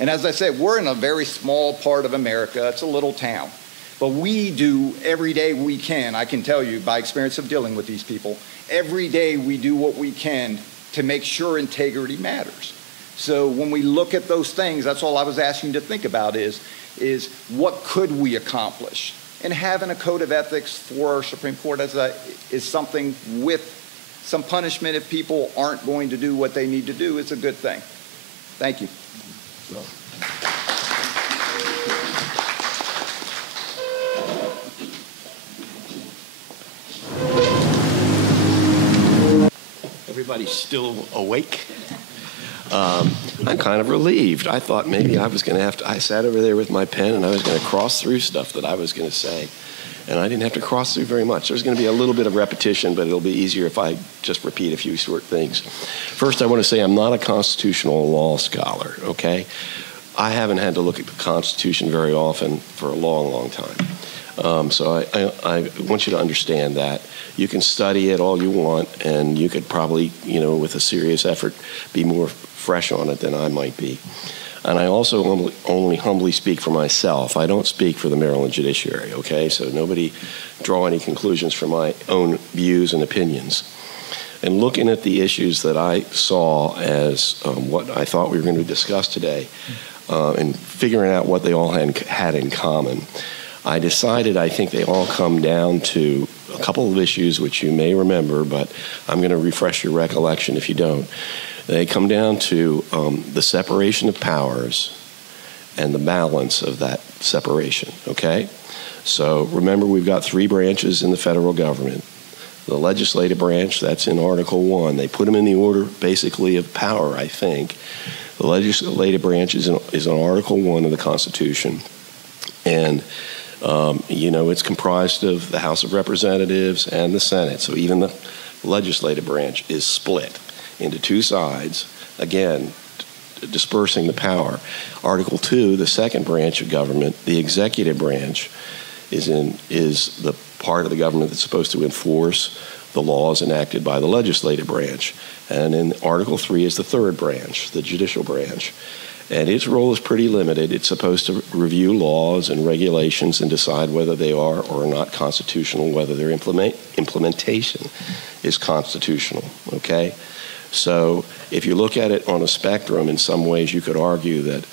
And as I said, we're in a very small part of America. It's a little town. But we do every day we can. I can tell you by experience of dealing with these people, every day we do what we can to make sure integrity matters. So when we look at those things, that's all I was asking you to think about is what could we accomplish? And having a code of ethics for our Supreme Court is something with some punishment if people aren't going to do what they need to do. It's a good thing. Thank you. Everybody's still awake. I'm kind of relieved. I thought maybe I was going to have to, I sat over there with my pen and I was going to cross through stuff that I was going to say. And I didn't have to cross through very much. There's going to be a little bit of repetition, but it'll be easier if I just repeat a few short things. First, I want to say I'm not a constitutional law scholar, okay? I haven't had to look at the Constitution very often for a long, long time. So I want you to understand that. You can study it all you want, and you could probably, with a serious effort, be more fresh on it than I might be. And I also only humbly speak for myself. I don't speak for the Maryland judiciary, okay? So nobody draw any conclusions from my own views and opinions. And looking at the issues that I saw as what I thought we were going to discuss today, and figuring out what they all had in common, I decided I think they all come down to a couple of issues which you may remember, but I'm going to refresh your recollection if you don't. They come down to the separation of powers and the balance of that separation, okay? So remember, we've got three branches in the federal government. The legislative branch, that's in Article 1. They put them in the order, basically, of power, I think. The legislative branch is in Article 1 of the Constitution. And, it's comprised of the House of Representatives and the Senate. So even the legislative branch is split into two sides, again, dispersing the power. Article 2, the second branch of government, the executive branch, is the part of the government that's supposed to enforce the laws enacted by the legislative branch. And in Article 3 is the third branch, the judicial branch. And its role is pretty limited. It's supposed to review laws and regulations and decide whether they are or are not constitutional, whether their implementation is constitutional, okay? So if you look at it on a spectrum, in some ways you could argue that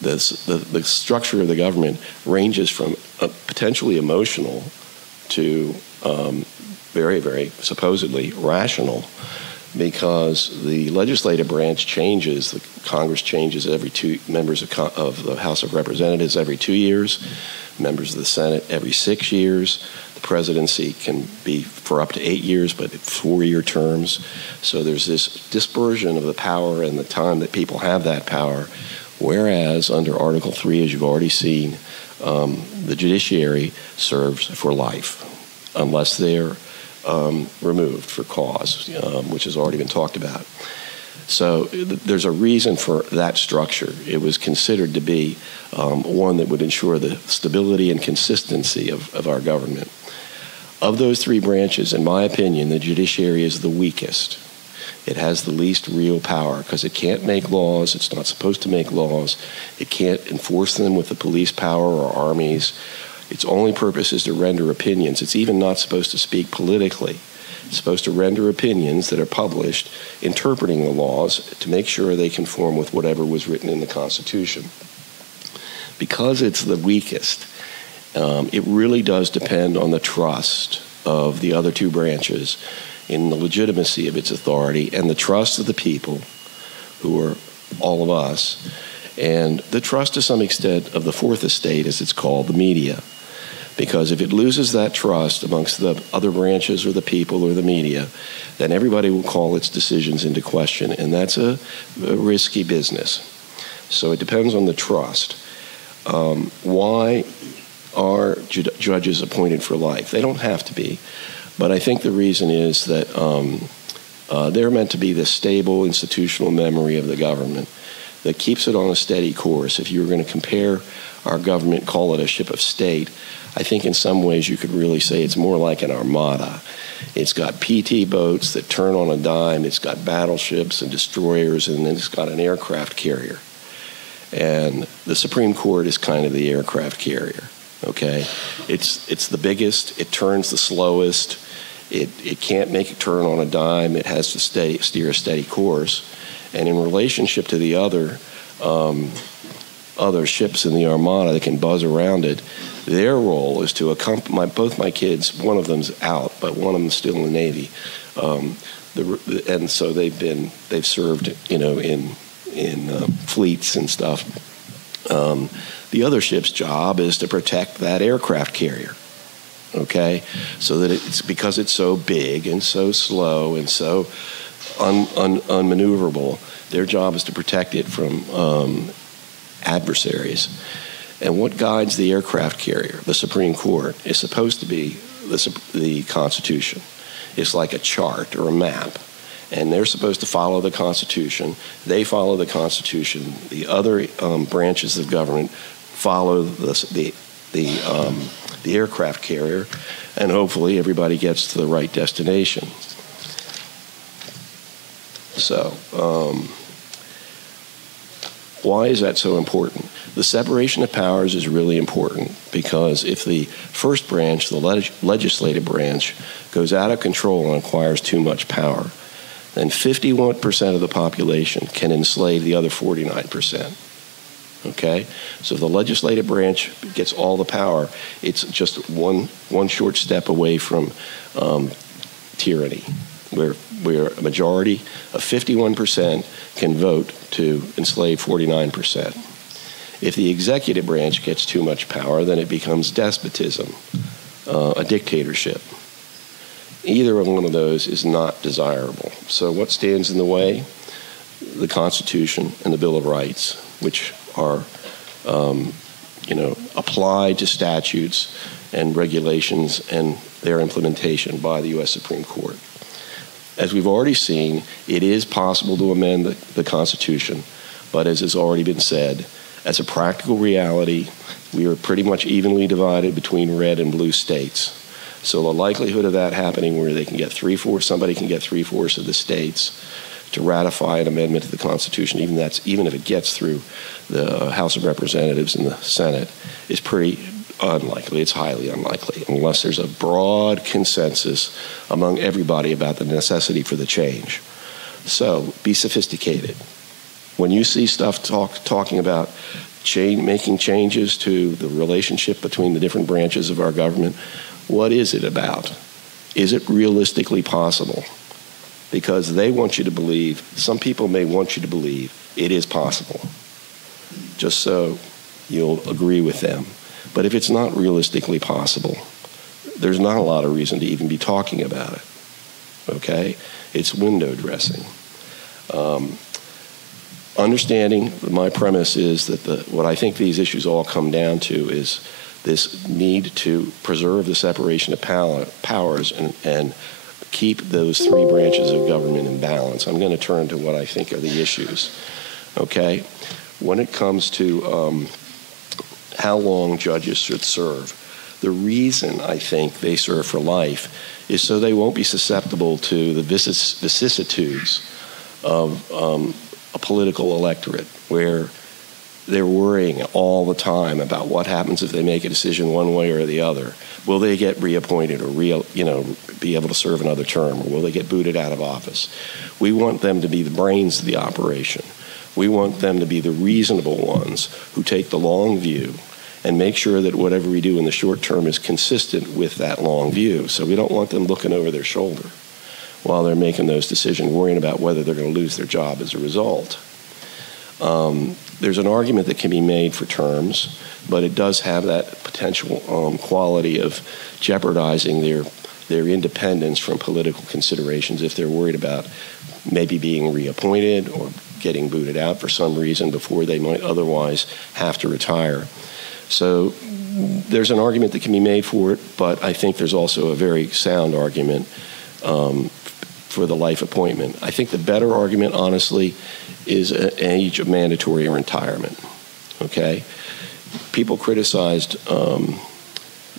the structure of the government ranges from potentially emotional to very, very supposedly rational, because the legislative branch changes, the Congress changes members of the House of Representatives every 2 years, members of the Senate every 6 years. The presidency can be for up to 8 years, but 4-year terms. So there's this dispersion of the power and the time that people have that power, whereas under Article 3, as you've already seen, the judiciary serves for life unless they're removed for cause, which has already been talked about. So there's a reason for that structure. It was considered to be one that would ensure the stability and consistency of our government. Of those 3 branches, in my opinion, the judiciary is the weakest. It has the least real power because it can't make laws. It's not supposed to make laws. It can't enforce them with the police power or armies. Its only purpose is to render opinions. It's even not supposed to speak politically. It's supposed to render opinions that are published, interpreting the laws to make sure they conform with whatever was written in the Constitution. Because it's the weakest, it really does depend on the trust of the other 2 branches in the legitimacy of its authority and the trust of the people, who are all of us, and the trust to some extent of the 4th estate, as it's called, the media. Because if it loses that trust amongst the other branches or the people or the media, then everybody will call its decisions into question, and that's a risky business. So it depends on the trust. Why are judges appointed for life? They don't have to be, but I think the reason is that they're meant to be the stable institutional memory of the government that keeps it on a steady course. If you were going to compare our government, call it a ship of state, I think in some ways you could really say it's more like an armada. It's got PT boats that turn on a dime, it's got battleships and destroyers, and then it's got an aircraft carrier. And the Supreme Court is kind of the aircraft carrier, okay? It's the biggest, it turns the slowest, it can't make a turn on a dime, it has to steer a steady course. And in relationship to the other ships in the armada that can buzz around it, their role is to accompany both my kids. One of them's out, but one of them's still in the Navy, and so they've served, in fleets and stuff. The other ship's job is to protect that aircraft carrier. Okay, so that it's because it's so big and so slow and so unmaneuverable. Their job is to protect it from adversaries. And what guides the aircraft carrier, the Supreme Court, is supposed to be the Constitution. It's like a chart or a map. And they're supposed to follow the Constitution. They follow the Constitution. The other branches of government follow the aircraft carrier. And hopefully everybody gets to the right destination. So, why is that so important? The separation of powers is really important because if the first branch, the legislative branch, goes out of control and acquires too much power, then 51% of the population can enslave the other 49%. Okay? So if the legislative branch gets all the power, it's just one short step away from tyranny, where a majority of 51% can vote to enslave 49%. If the executive branch gets too much power, then it becomes despotism, a dictatorship. Either one of those is not desirable. So what stands in the way? The Constitution and the Bill of Rights, which are, applied to statutes and regulations and their implementation by the U.S. Supreme Court. As we've already seen, it is possible to amend the Constitution, but as has already been said, as a practical reality, we are pretty much evenly divided between red and blue states. So the likelihood of that happening where they can get somebody can get 3/4 of the states to ratify an amendment to the Constitution, even if it gets through the House of Representatives and the Senate, is pretty unlikely. It's highly unlikely, unless there's a broad consensus among everybody about the necessity for the change. So be sophisticated. When you see stuff talking about making changes to the relationship between the different branches of our government, what is it about? Is it realistically possible? Because they want you to believe, some people may want you to believe, it is possible, just so you'll agree with them. But if it's not realistically possible, there's not a lot of reason to even be talking about it. Okay? It's window dressing. Understanding my premise is that what I think these issues all come down to is this need to preserve the separation of powers and keep those three branches of government in balance. I'm going to turn to what I think are the issues. Okay? When it comes to how long judges should serve, the reason I think they serve for life is so they won't be susceptible to the vicissitudes of a political electorate where they're worrying all the time about what happens if they make a decision one way or the other. Will they get reappointed or be able to serve another term, or will they get booted out of office? We want them to be the brains of the operation. We want them to be the reasonable ones who take the long view and make sure that whatever we do in the short term is consistent with that long view. So we don't want them looking over their shoulder while they're making those decisions, worrying about whether they're going to lose their job as a result. There's an argument that can be made for terms, but it does have that potential quality of jeopardizing their independence from political considerations if they're worried about maybe being reappointed or getting booted out for some reason before they might otherwise have to retire. So there's an argument that can be made for it, but I think there's also a very sound argument for the life appointment. I think the better argument, honestly, is an age of mandatory retirement. Okay? People criticized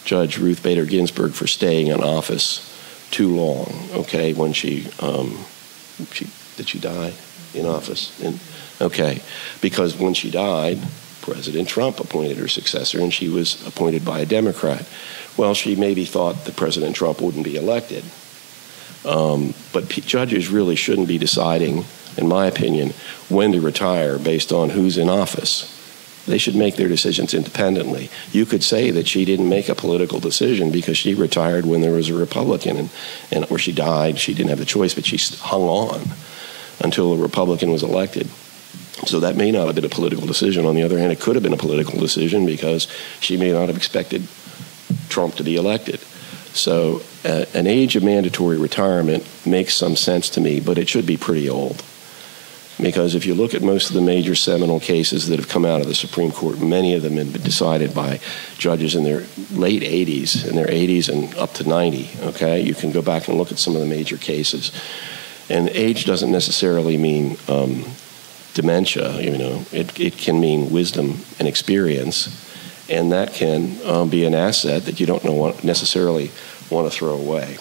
Judge Ruth Bader Ginsburg for staying in office too long. Okay, when did she die in office? Okay, because when she died, President Trump appointed her successor, and she was appointed by a Democrat. Well, she maybe thought that President Trump wouldn't be elected. But judges really shouldn't be deciding, in my opinion, when to retire based on who's in office. They should make their decisions independently. You could say that she didn't make a political decision because she retired when there was a Republican, or she died. She didn't have the choice, but she hung on until a Republican was elected. So that may not have been a political decision. On the other hand, it could have been a political decision because she may not have expected Trump to be elected. So an age of mandatory retirement makes some sense to me, but it should be pretty old. Because if you look at most of the major seminal cases that have come out of the Supreme Court, many of them have been decided by judges in their late 80s, and up to 90, okay? You can go back and look at some of the major cases. And age doesn't necessarily mean dementia, It can mean wisdom and experience, and that can be an asset that you don't necessarily want to throw away.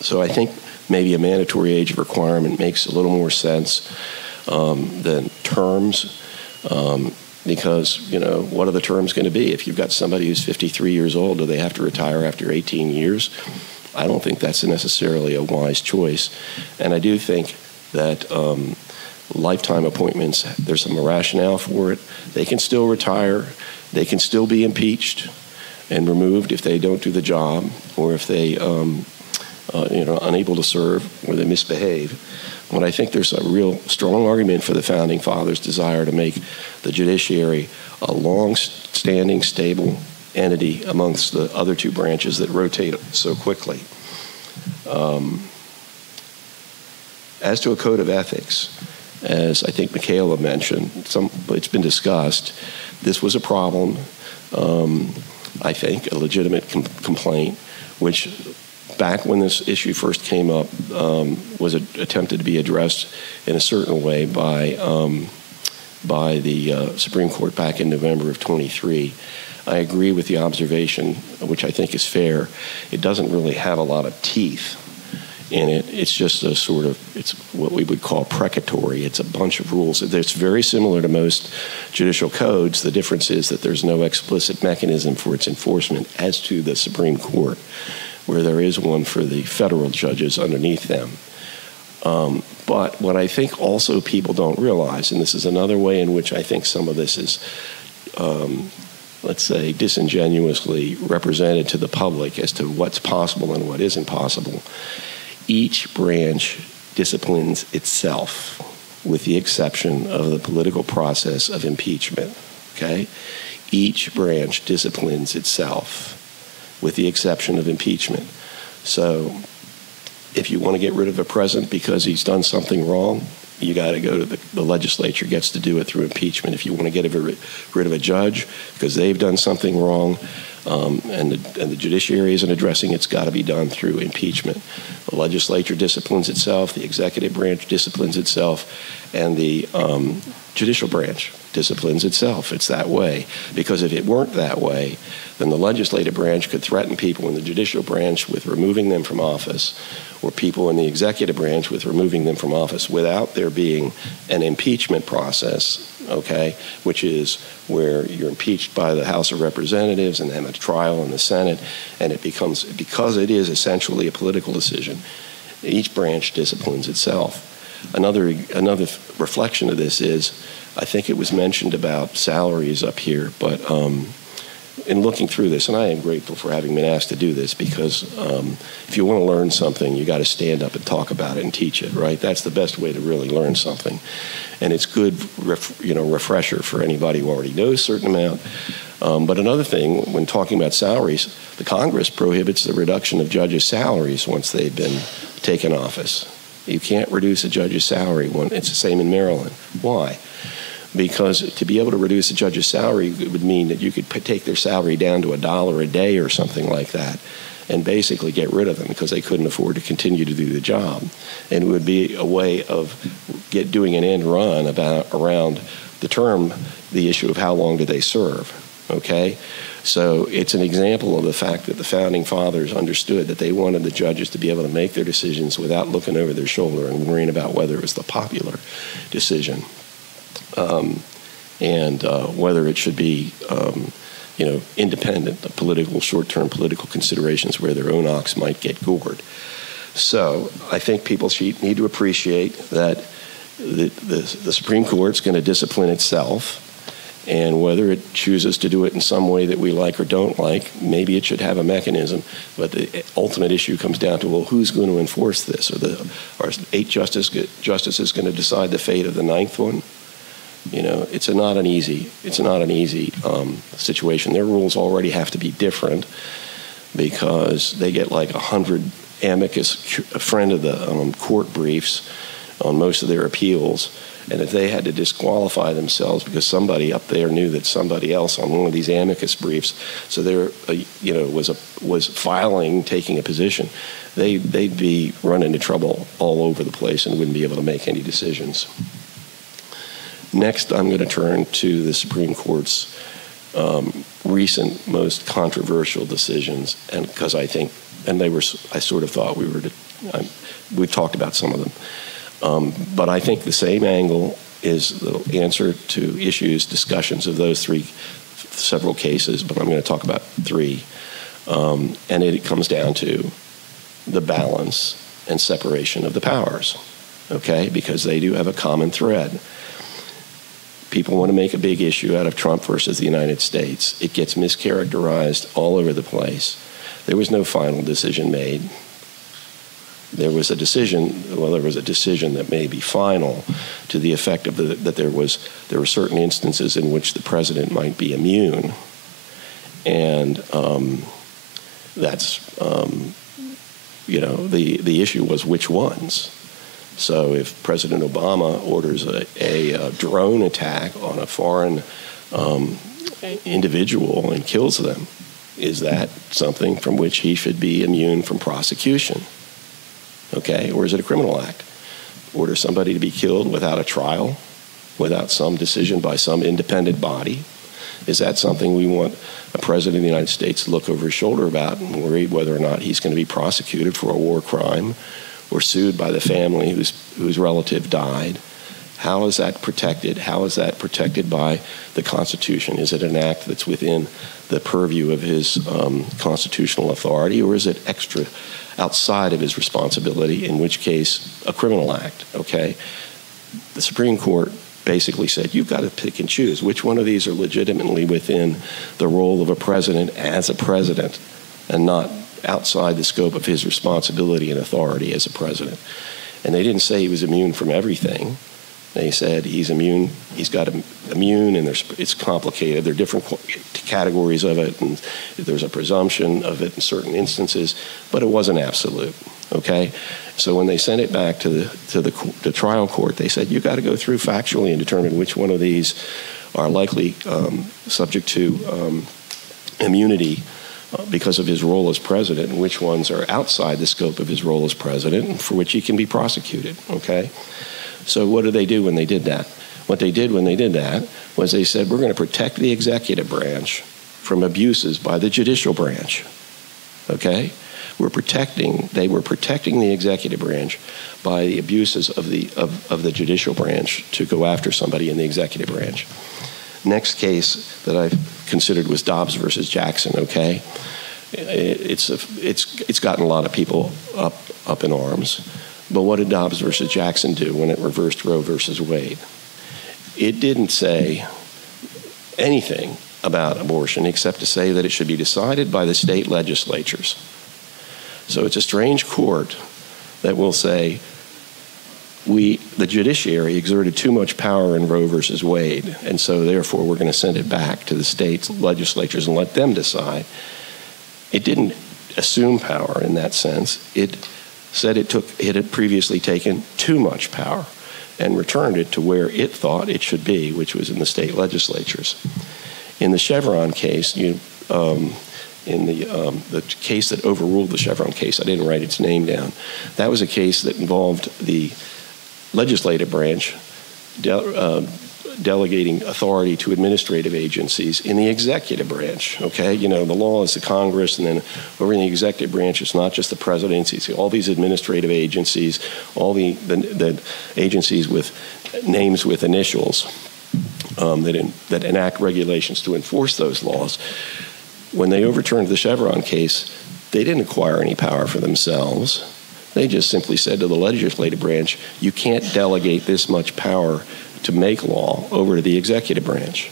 So I think maybe a mandatory age of requirement makes a little more sense than terms, because, what are the terms going to be? If you've got somebody who's 53 years old, do they have to retire after 18 years? I don't think that's necessarily a wise choice. And I do think that lifetime appointments, there's some rationale for it. They can still retire. They can still be impeached and removed if they don't do the job, or if they unable to serve, or they misbehave. But I think there's a real strong argument for the Founding Fathers' desire to make the judiciary a long-standing, stable entity amongst the other two branches that rotate so quickly. As to a code of ethics, as I think Michaela mentioned, it's been discussed. This was a problem, I think, a legitimate complaint, which back when this issue first came up was attempted to be addressed in a certain way by the Supreme Court back in November of 23. I agree with the observation, which I think is fair. It doesn't really have a lot of teeth in it. It's just it's what we would call precatory. It's a bunch of rules. It's very similar to most judicial codes. The difference is that there's no explicit mechanism for its enforcement as to the Supreme Court, where there is one for the federal judges underneath them. But what I think also people don't realize, and this is another way in which I think some of this is, let's say, disingenuously represented to the public as to what's possible and what isn't possible. Each branch disciplines itself, with the exception of the political process of impeachment, okay? Each branch disciplines itself. with the exception of impeachment. So if you want to get rid of a president because he's done something wrong, you got to go to the legislature gets to do it through impeachment. If you want to get rid of a judge because they've done something wrong, and the judiciary isn't addressing it, it's got to be done through impeachment. The legislature disciplines itself, the executive branch disciplines itself, and the judicial branch disciplines itself. It's that way. Because if it weren't that way, then the legislative branch could threaten people in the judicial branch with removing them from office, or people in the executive branch with removing them from office without there being an impeachment process, okay, which is where you're impeached by the House of Representatives and then a trial in the Senate, and it becomes, because it is essentially a political decision, each branch disciplines itself. Another reflection of this is, I think it was mentioned about salaries up here, but in looking through this, and I am grateful for having been asked to do this, because if you want to learn something, you got to stand up and talk about it and teach it, right? That's the best way to really learn something. And it's good, refresher for anybody who already knows a certain amount. But another thing, when talking about salaries, the Congress prohibits the reduction of judges' salaries once they've been taken office. You can't reduce a judge's salary. It's the same in Maryland. Why? Because to be able to reduce a judge's salary would mean that you could take their salary down to $1 a day or something like that, and basically get rid of them because they couldn't afford to continue to do the job. And it would be a way of doing an end run around the issue of how long do they serve, okay? So it's an example of the fact that the Founding Fathers understood that they wanted the judges to be able to make their decisions without looking over their shoulder and worrying about whether it was the popular decision. And whether it should be, independent of short-term political considerations where their own ox might get gored. So I think people need to appreciate that the Supreme Court's going to discipline itself, and whether it chooses to do it in some way that we like or don't like, maybe it should have a mechanism. But the ultimate issue comes down to, well, who's going to enforce this? Are 8 justices going to decide the fate of the 9th one? It's not an easy situation. Their rules already have to be different because they get like 100 amicus, a friend of the court briefs on most of their appeals. And if they had to disqualify themselves because somebody up there knew that somebody else on one of these amicus briefs, so there, was filing, taking a position, they'd be run into trouble all over the place and wouldn't be able to make any decisions. Next, I'm going to turn to the Supreme Court's recent most controversial decisions, and because I sort of thought we've talked about some of them, but I think the same angle is the answer to issues, discussions of those several cases, but I'm going to talk about 3, and it comes down to the balance and separation of the powers, okay, because they do have a common thread. People want to make a big issue out of Trump versus the United States. It gets mischaracterized all over the place. There was no final decision made. There was a decision that may be final to the effect of that there were certain instances in which the president might be immune. And that's, the issue was which ones. So if President Obama orders a drone attack on a foreign individual and kills them, is that something from which he should be immune from prosecution? Okay, or is it a criminal act? Order somebody to be killed without a trial, without some decision by some independent body? Is that something we want a president of the United States to look over his shoulder about and worry whether or not he's going to be prosecuted for a war crime or sued by the family whose relative died? How is that protected? How is that protected by the Constitution? Is it an act that's within the purview of his constitutional authority, or is it extra outside of his responsibility, in which case a criminal act, okay? The Supreme Court basically said, you've got to pick and choose. Which one of these are legitimately within the role of a president as a president and not outside the scope of his responsibility and authority as a president? And they didn't say he was immune from everything. They said he's immune. He's got immune, and it's complicated. There are different categories of it, and there's a presumption of it in certain instances, but it wasn't absolute. Okay, so when they sent it back to the trial court, they said you got to go through factually and determine which one of these are likely subject to immunity because of his role as president, and which ones are outside the scope of his role as president, and for which he can be prosecuted. Okay. So what did they do when they did that? What they did when they did that was they said, we're going to protect the executive branch from abuses by the judicial branch. Okay? They were protecting the executive branch by the abuses of the judicial branch to go after somebody in the executive branch. Next case that I considered was Dobbs versus Jackson, okay? It's gotten a lot of people up in arms. But what did Dobbs versus Jackson do when it reversed Roe versus Wade? It didn't say anything about abortion except to say that it should be decided by the state legislatures. So it's a strange court that will say, the judiciary exerted too much power in Roe versus Wade, and so therefore we're going to send it back to the state legislatures and let them decide. It didn't assume power in that sense. It said it had previously taken too much power and returned it to where it thought it should be, which was in the state legislatures. In the Chevron case, in the case that overruled the Chevron case, I didn't write its name down, that was a case that involved the legislative branch delegating authority to administrative agencies in the executive branch, okay? You know, the law is the Congress, and then over in the executive branch, it's not just the presidency, it's all these administrative agencies, all the agencies with names with initials that enact regulations to enforce those laws. When they overturned the Chevron case, they didn't acquire any power for themselves. They just simply said to the legislative branch, you can't delegate this much power to make law over to the executive branch.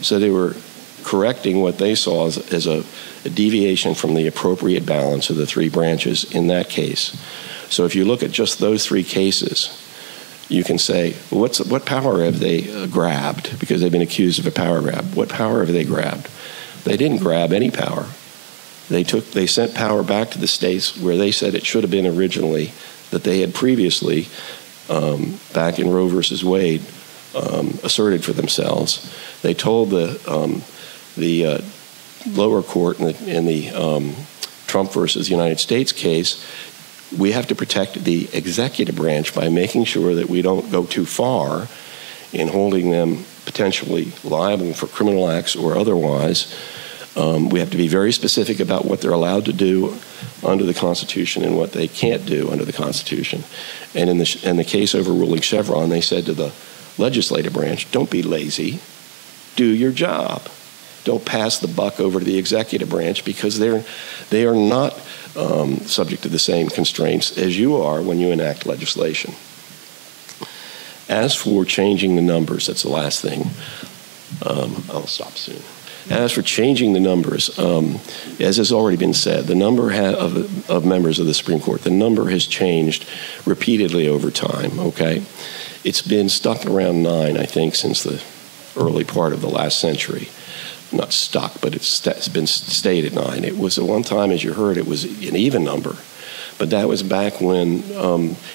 So they were correcting what they saw as a deviation from the appropriate balance of the three branches in that case. So if you look at just those three cases, you can say, well, what power have they grabbed? Because they've been accused of a power grab. What power have they grabbed? They didn't grab any power. They sent power back to the states where they said it should have been originally, that they had previously, back in Roe versus Wade, asserted for themselves. They told the lower court in the Trump versus United States case, we have to protect the executive branch by making sure that we don't go too far in holding them potentially liable for criminal acts or otherwise. We have to be very specific about what they're allowed to do under the Constitution and what they can't do under the Constitution. And in the case overruling Chevron, they said to the legislative branch, don't be lazy, do your job. Don't pass the buck over to the executive branch because they are not subject to the same constraints as you are when you enact legislation. As for changing the numbers, that's the last thing. I'll stop soon. As for changing the numbers, as has already been said, the number of members of the Supreme Court, the number has changed repeatedly over time, okay? It's been stuck around 9, I think, since the early part of the last century. Not stuck, but it's been stayed at 9. It was at one time, as you heard, it was an even number. But that was back when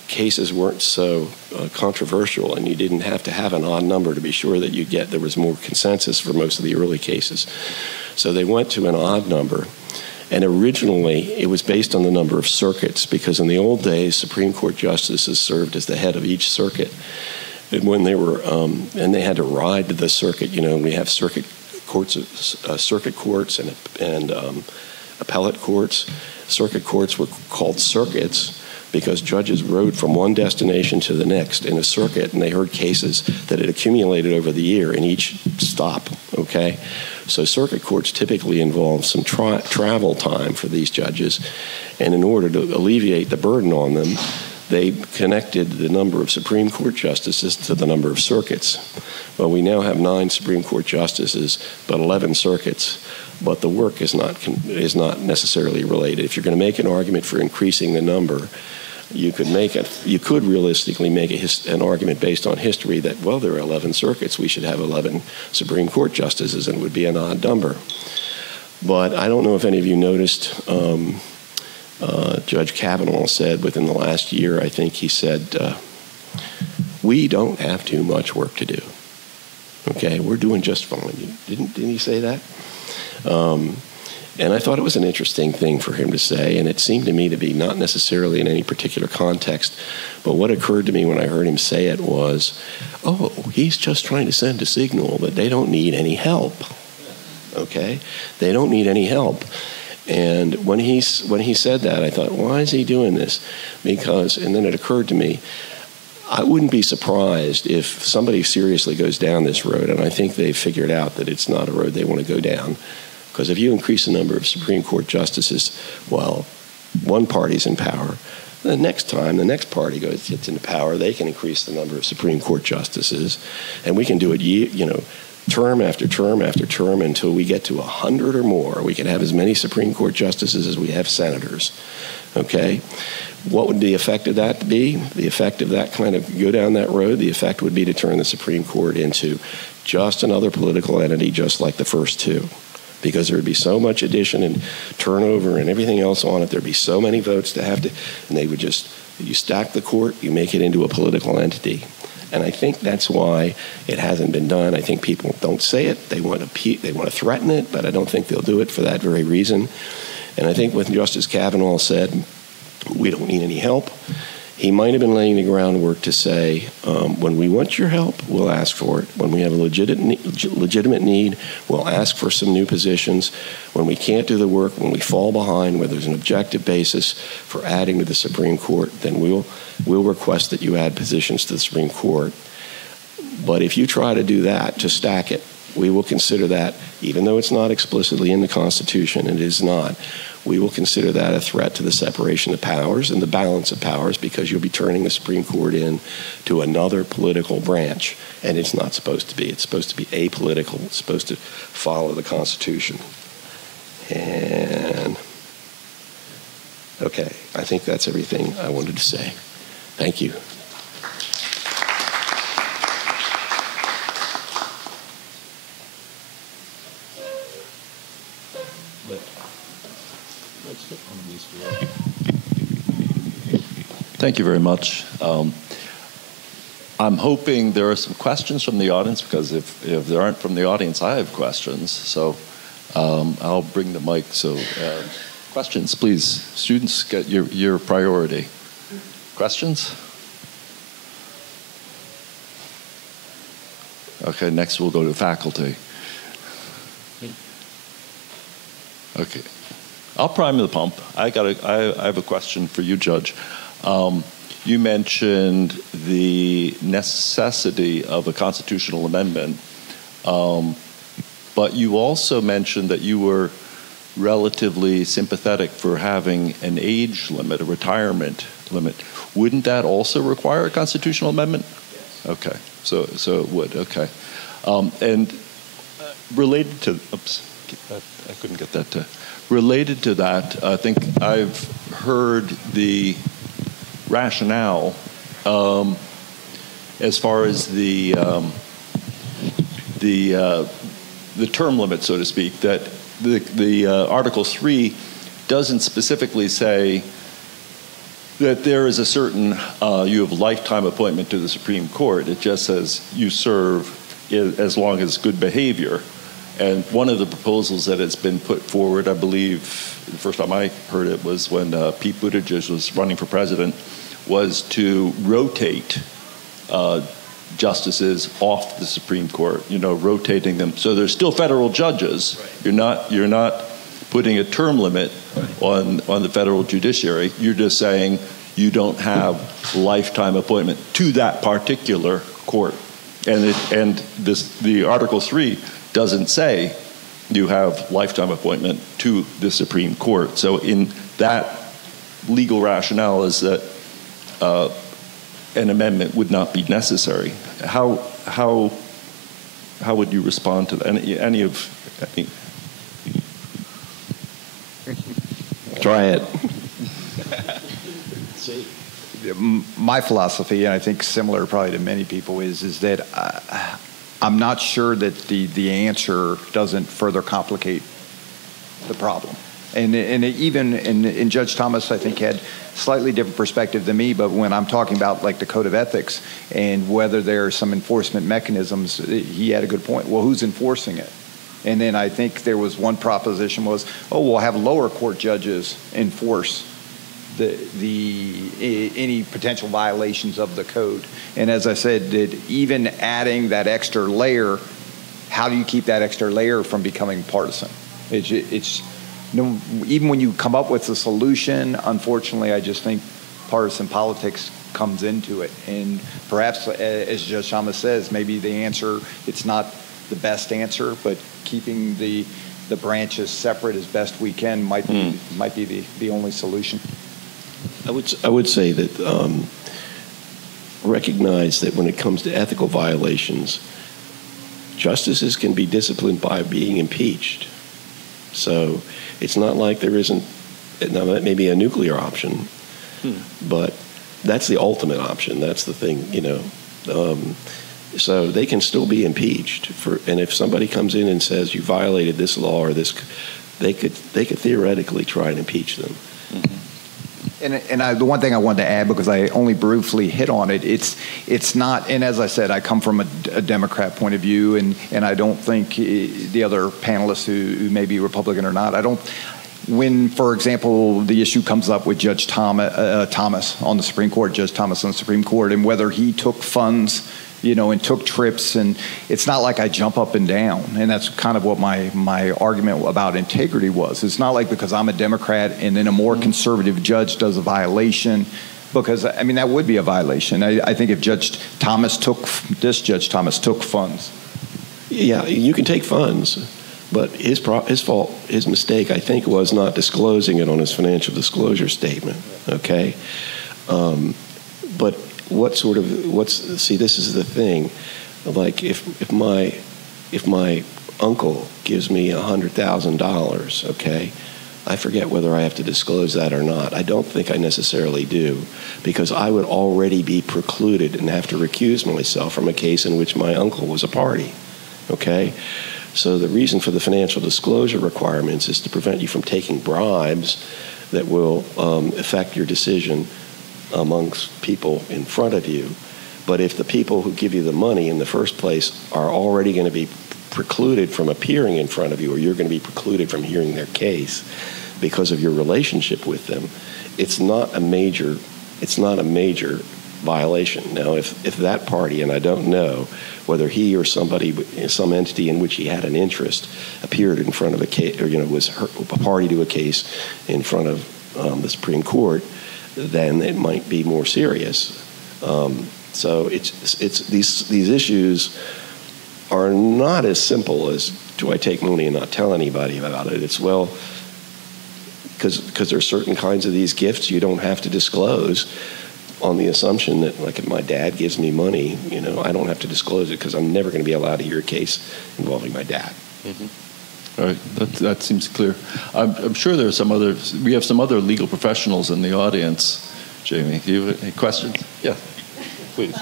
cases weren't so controversial and you didn't have to have an odd number to be sure that there was more consensus for most of the early cases. So they went to an odd number. And originally, it was based on the number of circuits because in the old days, Supreme Court justices served as the head of each circuit. And when they were, and they had to ride the circuit, you know, we have circuit courts and appellate courts. Circuit courts were called circuits because judges rode from one destination to the next in a circuit, and they heard cases that had accumulated over the year in each stop, okay? So circuit courts typically involve some travel time for these judges, and in order to alleviate the burden on them, they connected the number of Supreme Court justices to the number of circuits. Well, we now have 9 Supreme Court justices, but 11 circuits. But the work is not necessarily related. If you're going to make an argument for increasing the number, you could realistically make an argument based on history that, well, there are 11 circuits, we should have 11 Supreme Court justices, and it would be an odd number. But I don't know if any of you noticed, Judge Kavanaugh said within the last year, I think he said, we don't have too much work to do. Okay, we're doing just fine. Didn't he say that? And I thought it was an interesting thing for him to say, and it seemed to me to be not necessarily in any particular context, but what occurred to me when I heard him say it was, oh, he's just trying to send a signal that they don't need any help. Okay? They don't need any help. And when he said that, I thought, why is he doing this? Because, and then it occurred to me, I wouldn't be surprised if somebody seriously goes down this road, and I think they've figured out that it's not a road they want to go down. Because if you increase the number of Supreme Court justices while one party's in power, the next time the next party gets into power, they can increase the number of Supreme Court justices, and we can do it, term after term after term until we get to 100 or more. We can have as many Supreme Court justices as we have senators. Okay? What would the effect of that be? The effect of that kind of go down that road, the effect would be to turn the Supreme Court into just another political entity, just like the first two. Because there would be so much addition and turnover and everything else on it. There'd be so many votes to have to, and they would just, you stack the court, you make it into a political entity. And I think that's why it hasn't been done. I think people don't say it. They want to threaten it, but I don't think they'll do it for that very reason. And I think when Justice Kavanaugh said, we don't need any help, he might have been laying the groundwork to say, when we want your help, we'll ask for it. When we have a legitimate need, we'll ask for some new positions. When we can't do the work, when we fall behind, where there's an objective basis for adding to the Supreme Court, then we'll request that you add positions to the Supreme Court. But if you try to do that, to stack it, we will consider that, even though it's not explicitly in the Constitution, it is not, we will consider that a threat to the separation of powers and the balance of powers, because you'll be turning the Supreme Court into another political branch, and it's not supposed to be. It's supposed to be apolitical. It's supposed to follow the Constitution. And, okay, I think that's everything I wanted to say. Thank you. Thank you very much. I'm hoping there are some questions from the audience, because if there aren't from the audience, I have questions. So I'll bring the mic. So questions, please. Students, get your priority. Questions? Okay, next we'll go to faculty. Okay. I'll prime the pump. I have a question for you, Judge. You mentioned the necessity of a constitutional amendment, but you also mentioned that you were relatively sympathetic for having an age limit, a retirement limit. Wouldn't that also require a constitutional amendment? Yes. Okay, so it would. Okay, and related to, I couldn't get that to. Related to that, I think I've heard the rationale as far as the term limit, so to speak, that the Article 3 doesn't specifically say that there is a certain, you have lifetime appointment to the Supreme Court. It just says you serve as long as good behavior. And one of the proposals that has been put forward, I believe, the first time I heard it was when Pete Buttigieg was running for president, was to rotate justices off the Supreme Court, rotating them. So there's still federal judges. Right. You're not putting a term limit on the federal judiciary. You're just saying you don't have lifetime appointment to that particular court. And the Article 3 doesn't say you have lifetime appointment to the Supreme Court. So in that legal rationale is that an amendment would not be necessary. How would you respond to that? Any? Try it. my philosophy, and I think similar probably to many people, is that I'm not sure that the answer doesn't further complicate the problem. And Judge Thomas, I think, had slightly different perspective than me, but when I'm talking about like the code of ethics and whether there are some enforcement mechanisms, he had a good point. Well, who's enforcing it? And then I think there was one proposition was, we'll have lower court judges enforce any potential violations of the code. And as I said, that even adding that extra layer, how do you keep that extra layer from becoming partisan? Even when you come up with a solution, unfortunately, I just think partisan politics comes into it. And perhaps, as Judge Thomas says, maybe the answer, it's not the best answer, but keeping the branches separate as best we can might be the only solution. I would say that recognize that when it comes to ethical violations, justices can be disciplined by being impeached. So it's not like there isn't, now that may be a nuclear option, but that's the ultimate option. That's the thing, so they can still be impeached and if somebody comes in and says you violated this law or this, they could theoretically try and impeach them. Mm-hmm. And the one thing I wanted to add, because I only briefly hit on it, it's not, and as I said, I come from a Democrat point of view, and I don't think the other panelists who may be Republican or not, when, for example, the issue comes up with Judge Thomas on the Supreme Court, Judge Thomas on the Supreme Court, and whether he took funds, and took trips, and it's not like I jump up and down, and that's kind of what my argument about integrity was. It's not like because I'm a Democrat and then a more conservative judge does a violation, because, that would be a violation. I think if Judge Thomas took funds. Yeah, you can take funds, but his mistake, I think, was not disclosing it on his financial disclosure statement, okay? But see, this is the thing. Like if my uncle gives me $100,000, okay, I forget whether I have to disclose that or not. I don't think I necessarily do, because I would already be precluded and have to recuse myself from a case in which my uncle was a party, okay? So the reason for the financial disclosure requirements is to prevent you from taking bribes that will affect your decision amongst people in front of you. But if the people who give you the money in the first place are already going to be precluded from appearing in front of you, or you're going to be precluded from hearing their case because of your relationship with them, it's not a major violation. Now, if that party, and I don't know whether he or somebody, some entity in which he had an interest, appeared in front of a case, or was a party to a case in front of the Supreme Court, then it might be more serious. So it's these issues are not as simple as, do I take money and not tell anybody about it? It's, because there are certain kinds of these gifts you don't have to disclose, on the assumption that, like, if my dad gives me money, I don't have to disclose it because I'm never going to be allowed to hear a case involving my dad. Mm-hmm. All right, that seems clear. I'm sure we have some other legal professionals in the audience. Jamie, do you have any questions? Yeah, please.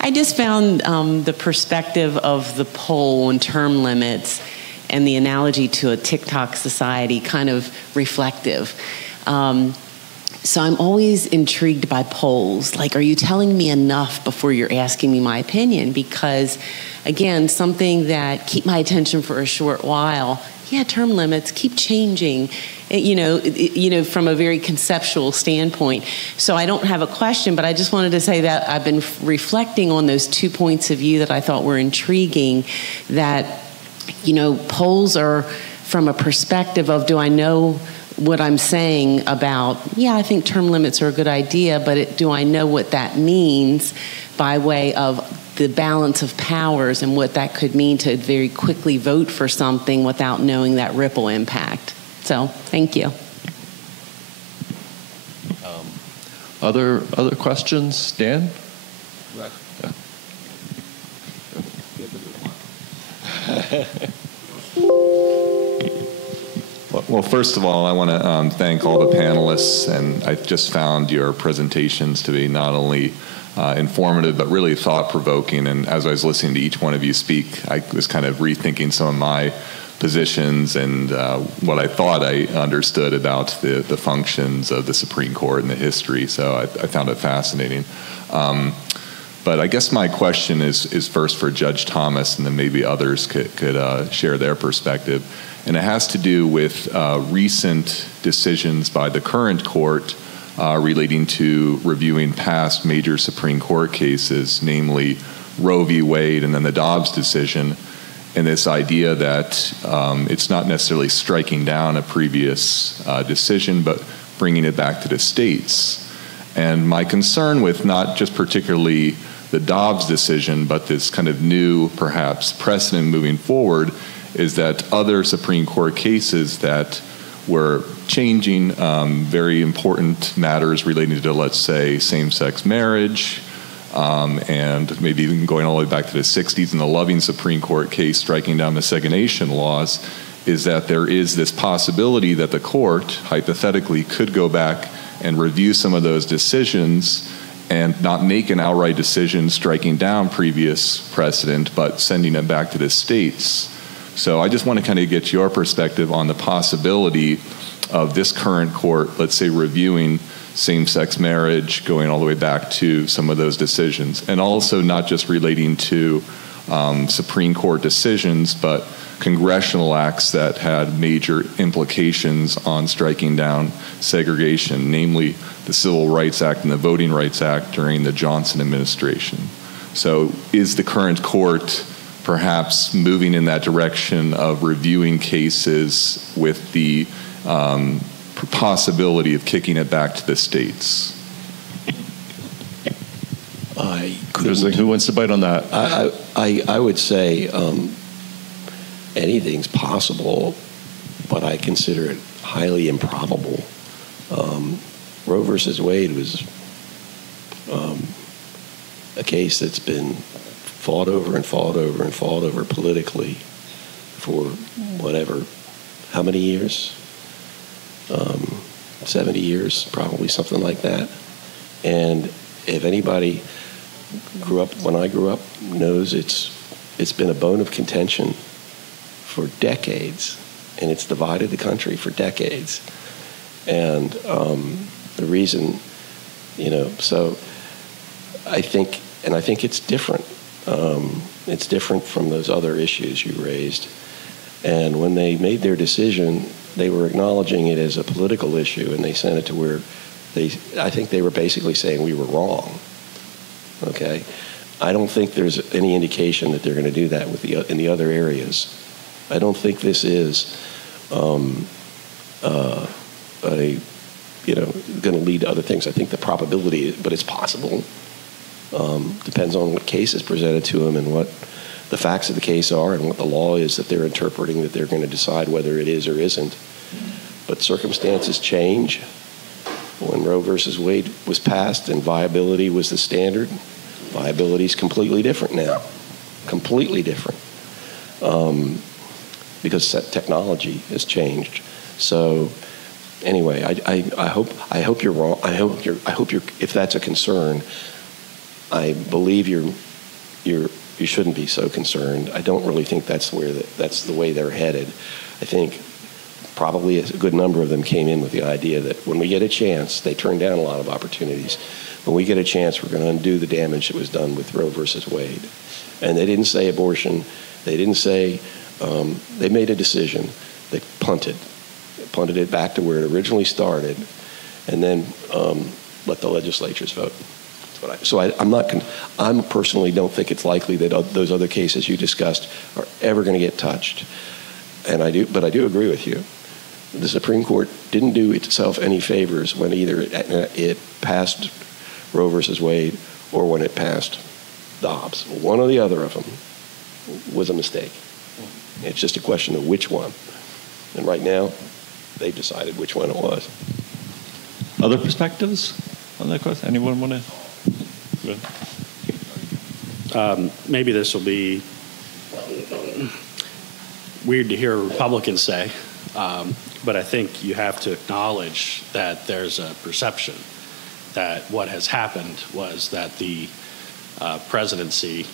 I just found the perspective of the poll on term limits and the analogy to a TikTok society kind of reflective. So I'm always intrigued by polls. Like, are you telling me enough before you're asking me my opinion? Because, again, something that keep my attention for a short while, term limits keep changing, from a very conceptual standpoint. So I don't have a question, but I just wanted to say that I've been reflecting on those 2 points of view that I thought were intriguing, that, polls are from a perspective of, do I know what I'm saying about, I think term limits are a good idea, but do I know what that means by way of the balance of powers and what that could mean to very quickly vote for something without knowing that ripple impact? So, thank you. Other questions? Dan? Yeah. Well, first of all, I want to thank all the panelists, and I just found your presentations to be not only informative, but really thought-provoking. And as I was listening to each one of you speak, I was kind of rethinking some of my positions and what I thought I understood about the functions of the Supreme Court and the history. So I found it fascinating. But I guess my question is first for Judge Thomas, and then maybe others could share their perspective. And it has to do with recent decisions by the current court relating to reviewing past major Supreme Court cases, namely Roe v. Wade and then the Dobbs decision, and this idea that it's not necessarily striking down a previous decision, but bringing it back to the states. And my concern with not just particularly the Dobbs decision, but this kind of new, perhaps, precedent moving forward is that other Supreme Court cases that were changing very important matters relating to, let's say, same-sex marriage, and maybe even going all the way back to the 60s in the Loving Supreme Court case striking down the segregation laws, is that there is this possibility that the court, hypothetically, could go back and review some of those decisions and not make an outright decision striking down previous precedent, but sending it back to the states. So I just want to kind of get your perspective on the possibility of this current court, let's say, reviewing same-sex marriage, going all the way back to some of those decisions, and also not just relating to Supreme Court decisions, but congressional acts that had major implications on striking down segregation, namely the Civil Rights Act and the Voting Rights Act during the Johnson administration. So is the current court perhaps moving in that direction of reviewing cases with the possibility of kicking it back to the states? Who wants to bite on that? I would say anything's possible, but I consider it highly improbable. Roe versus Wade was a case that's been fought over and fought over and fought over politically for whatever, how many years? 70 years, probably, something like that. And if anybody grew up when I grew up, knows it's been a bone of contention for decades, and it's divided the country for decades. And the reason, so I think it's different. It's different from those other issues you raised. And when they made their decision, they were acknowledging it as a political issue, and they sent it to where I think they were basically saying we were wrong. Okay? I don't think there's any indication that they're going to do that in the other areas. I don't think this is going to lead to other things. I think the probability, but it's possible. Depends on what case is presented to them and what the facts of the case are and what the law is that they're interpreting, that they're going to decide whether it is or isn't. But circumstances change. When Roe versus Wade was passed and viability was the standard, viability is completely different now. Completely different. Because technology has changed. So anyway, I hope you're wrong. I hope you're if that's a concern, I believe you shouldn't be so concerned. I don't really think that's the way they're headed. I think probably a good number of them came in with the idea that when we get a chance, they turned down a lot of opportunities. When we get a chance, we're going to undo the damage that was done with Roe versus Wade. And they didn't say abortion. They didn't say, they made a decision. They punted it back to where it originally started, and then let the legislatures vote. I personally don't think it's likely that those other cases you discussed are ever going to get touched. But I do agree with you. The Supreme Court didn't do itself any favors when either it passed Roe versus Wade or when it passed Dobbs. One or the other of them was a mistake. It's just a question of which one. And right now, they've decided which one it was. Other perspectives on that question? Anyone want to? Maybe this will be weird to hear Republicans say. But I think you have to acknowledge that there's a perception that what has happened was that the presidency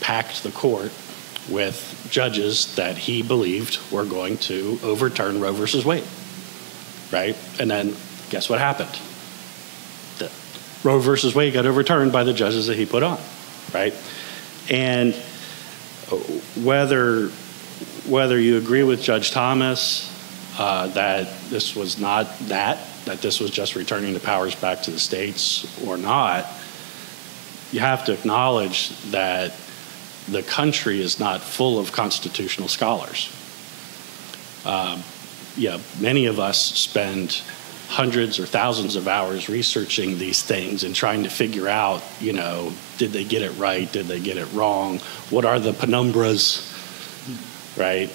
packed the court with judges that he believed were going to overturn Roe versus Wade, right? And then guess what happened? The Roe versus Wade got overturned by the judges that he put on, right? And whether you agree with Judge Thomas that this was not that this was just returning the powers back to the states or not, you have to acknowledge that the country is not full of constitutional scholars. Many of us spend hundreds or thousands of hours researching these things and trying to figure out, did they get it right? Did they get it wrong? What are the penumbras, right?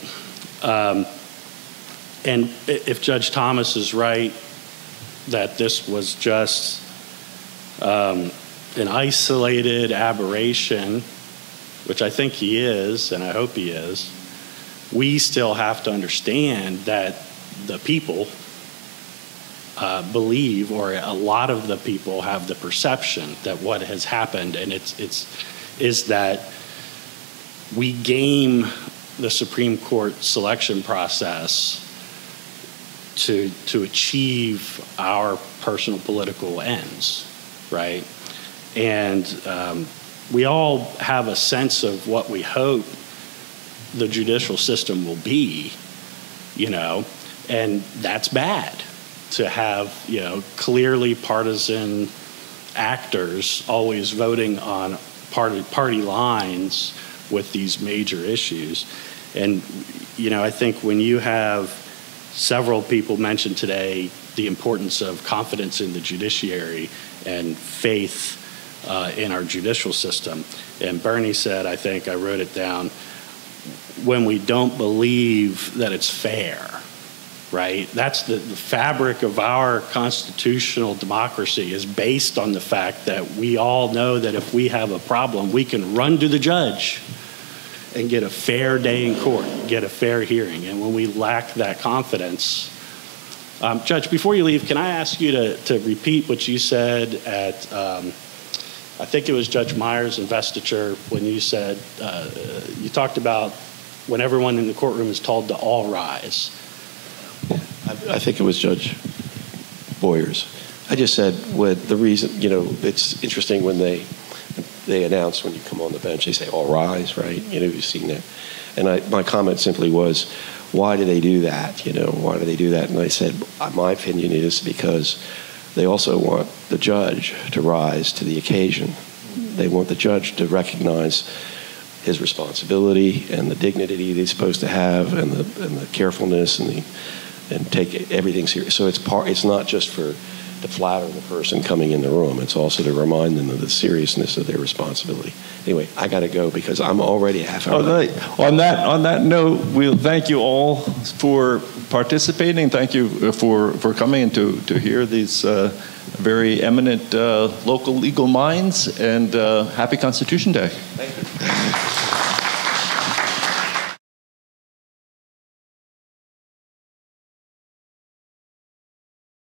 And if Judge Thomas is right that this was just an isolated aberration, which I think he is, and I hope he is, we still have to understand that the people believe, or a lot of the people have the perception that what has happened, and is that we game the Supreme Court selection process to achieve our personal political ends, right? And we all have a sense of what we hope the judicial system will be, and that's bad to have, clearly partisan actors always voting on party lines with these major issues. And, I think when you have several people mention today the importance of confidence in the judiciary and faith in our judicial system. And Bernie said, I think I wrote it down, when we don't believe that it's fair, right? That's the fabric of our constitutional democracy is based on the fact that we all know that if we have a problem, we can run to the judge and get a fair day in court, get a fair hearing. And when we lack that confidence, Judge, before you leave, can I ask you to repeat what you said at, I think it was Judge Meyer's investiture, when you said, you talked about when everyone in the courtroom is told to all rise. I think it was Judge Boyers. I just said, the reason, it's interesting when they announce when you come on the bench, they say, all rise, right? You've seen that. And my comment simply was, why do they do that? Why do they do that? And I said, my opinion is because they also want the judge to rise to the occasion. They want the judge to recognize his responsibility and the dignity that he's supposed to have, and the carefulness and take everything serious. So it's not just to flatter the person coming in the room. It's also to remind them of the seriousness of their responsibility. Anyway, I got to go because I'm already a half hour late. On that note, we'll thank you all for participating. Thank you for coming and to hear these very eminent local legal minds. And happy Constitution Day. Thank you.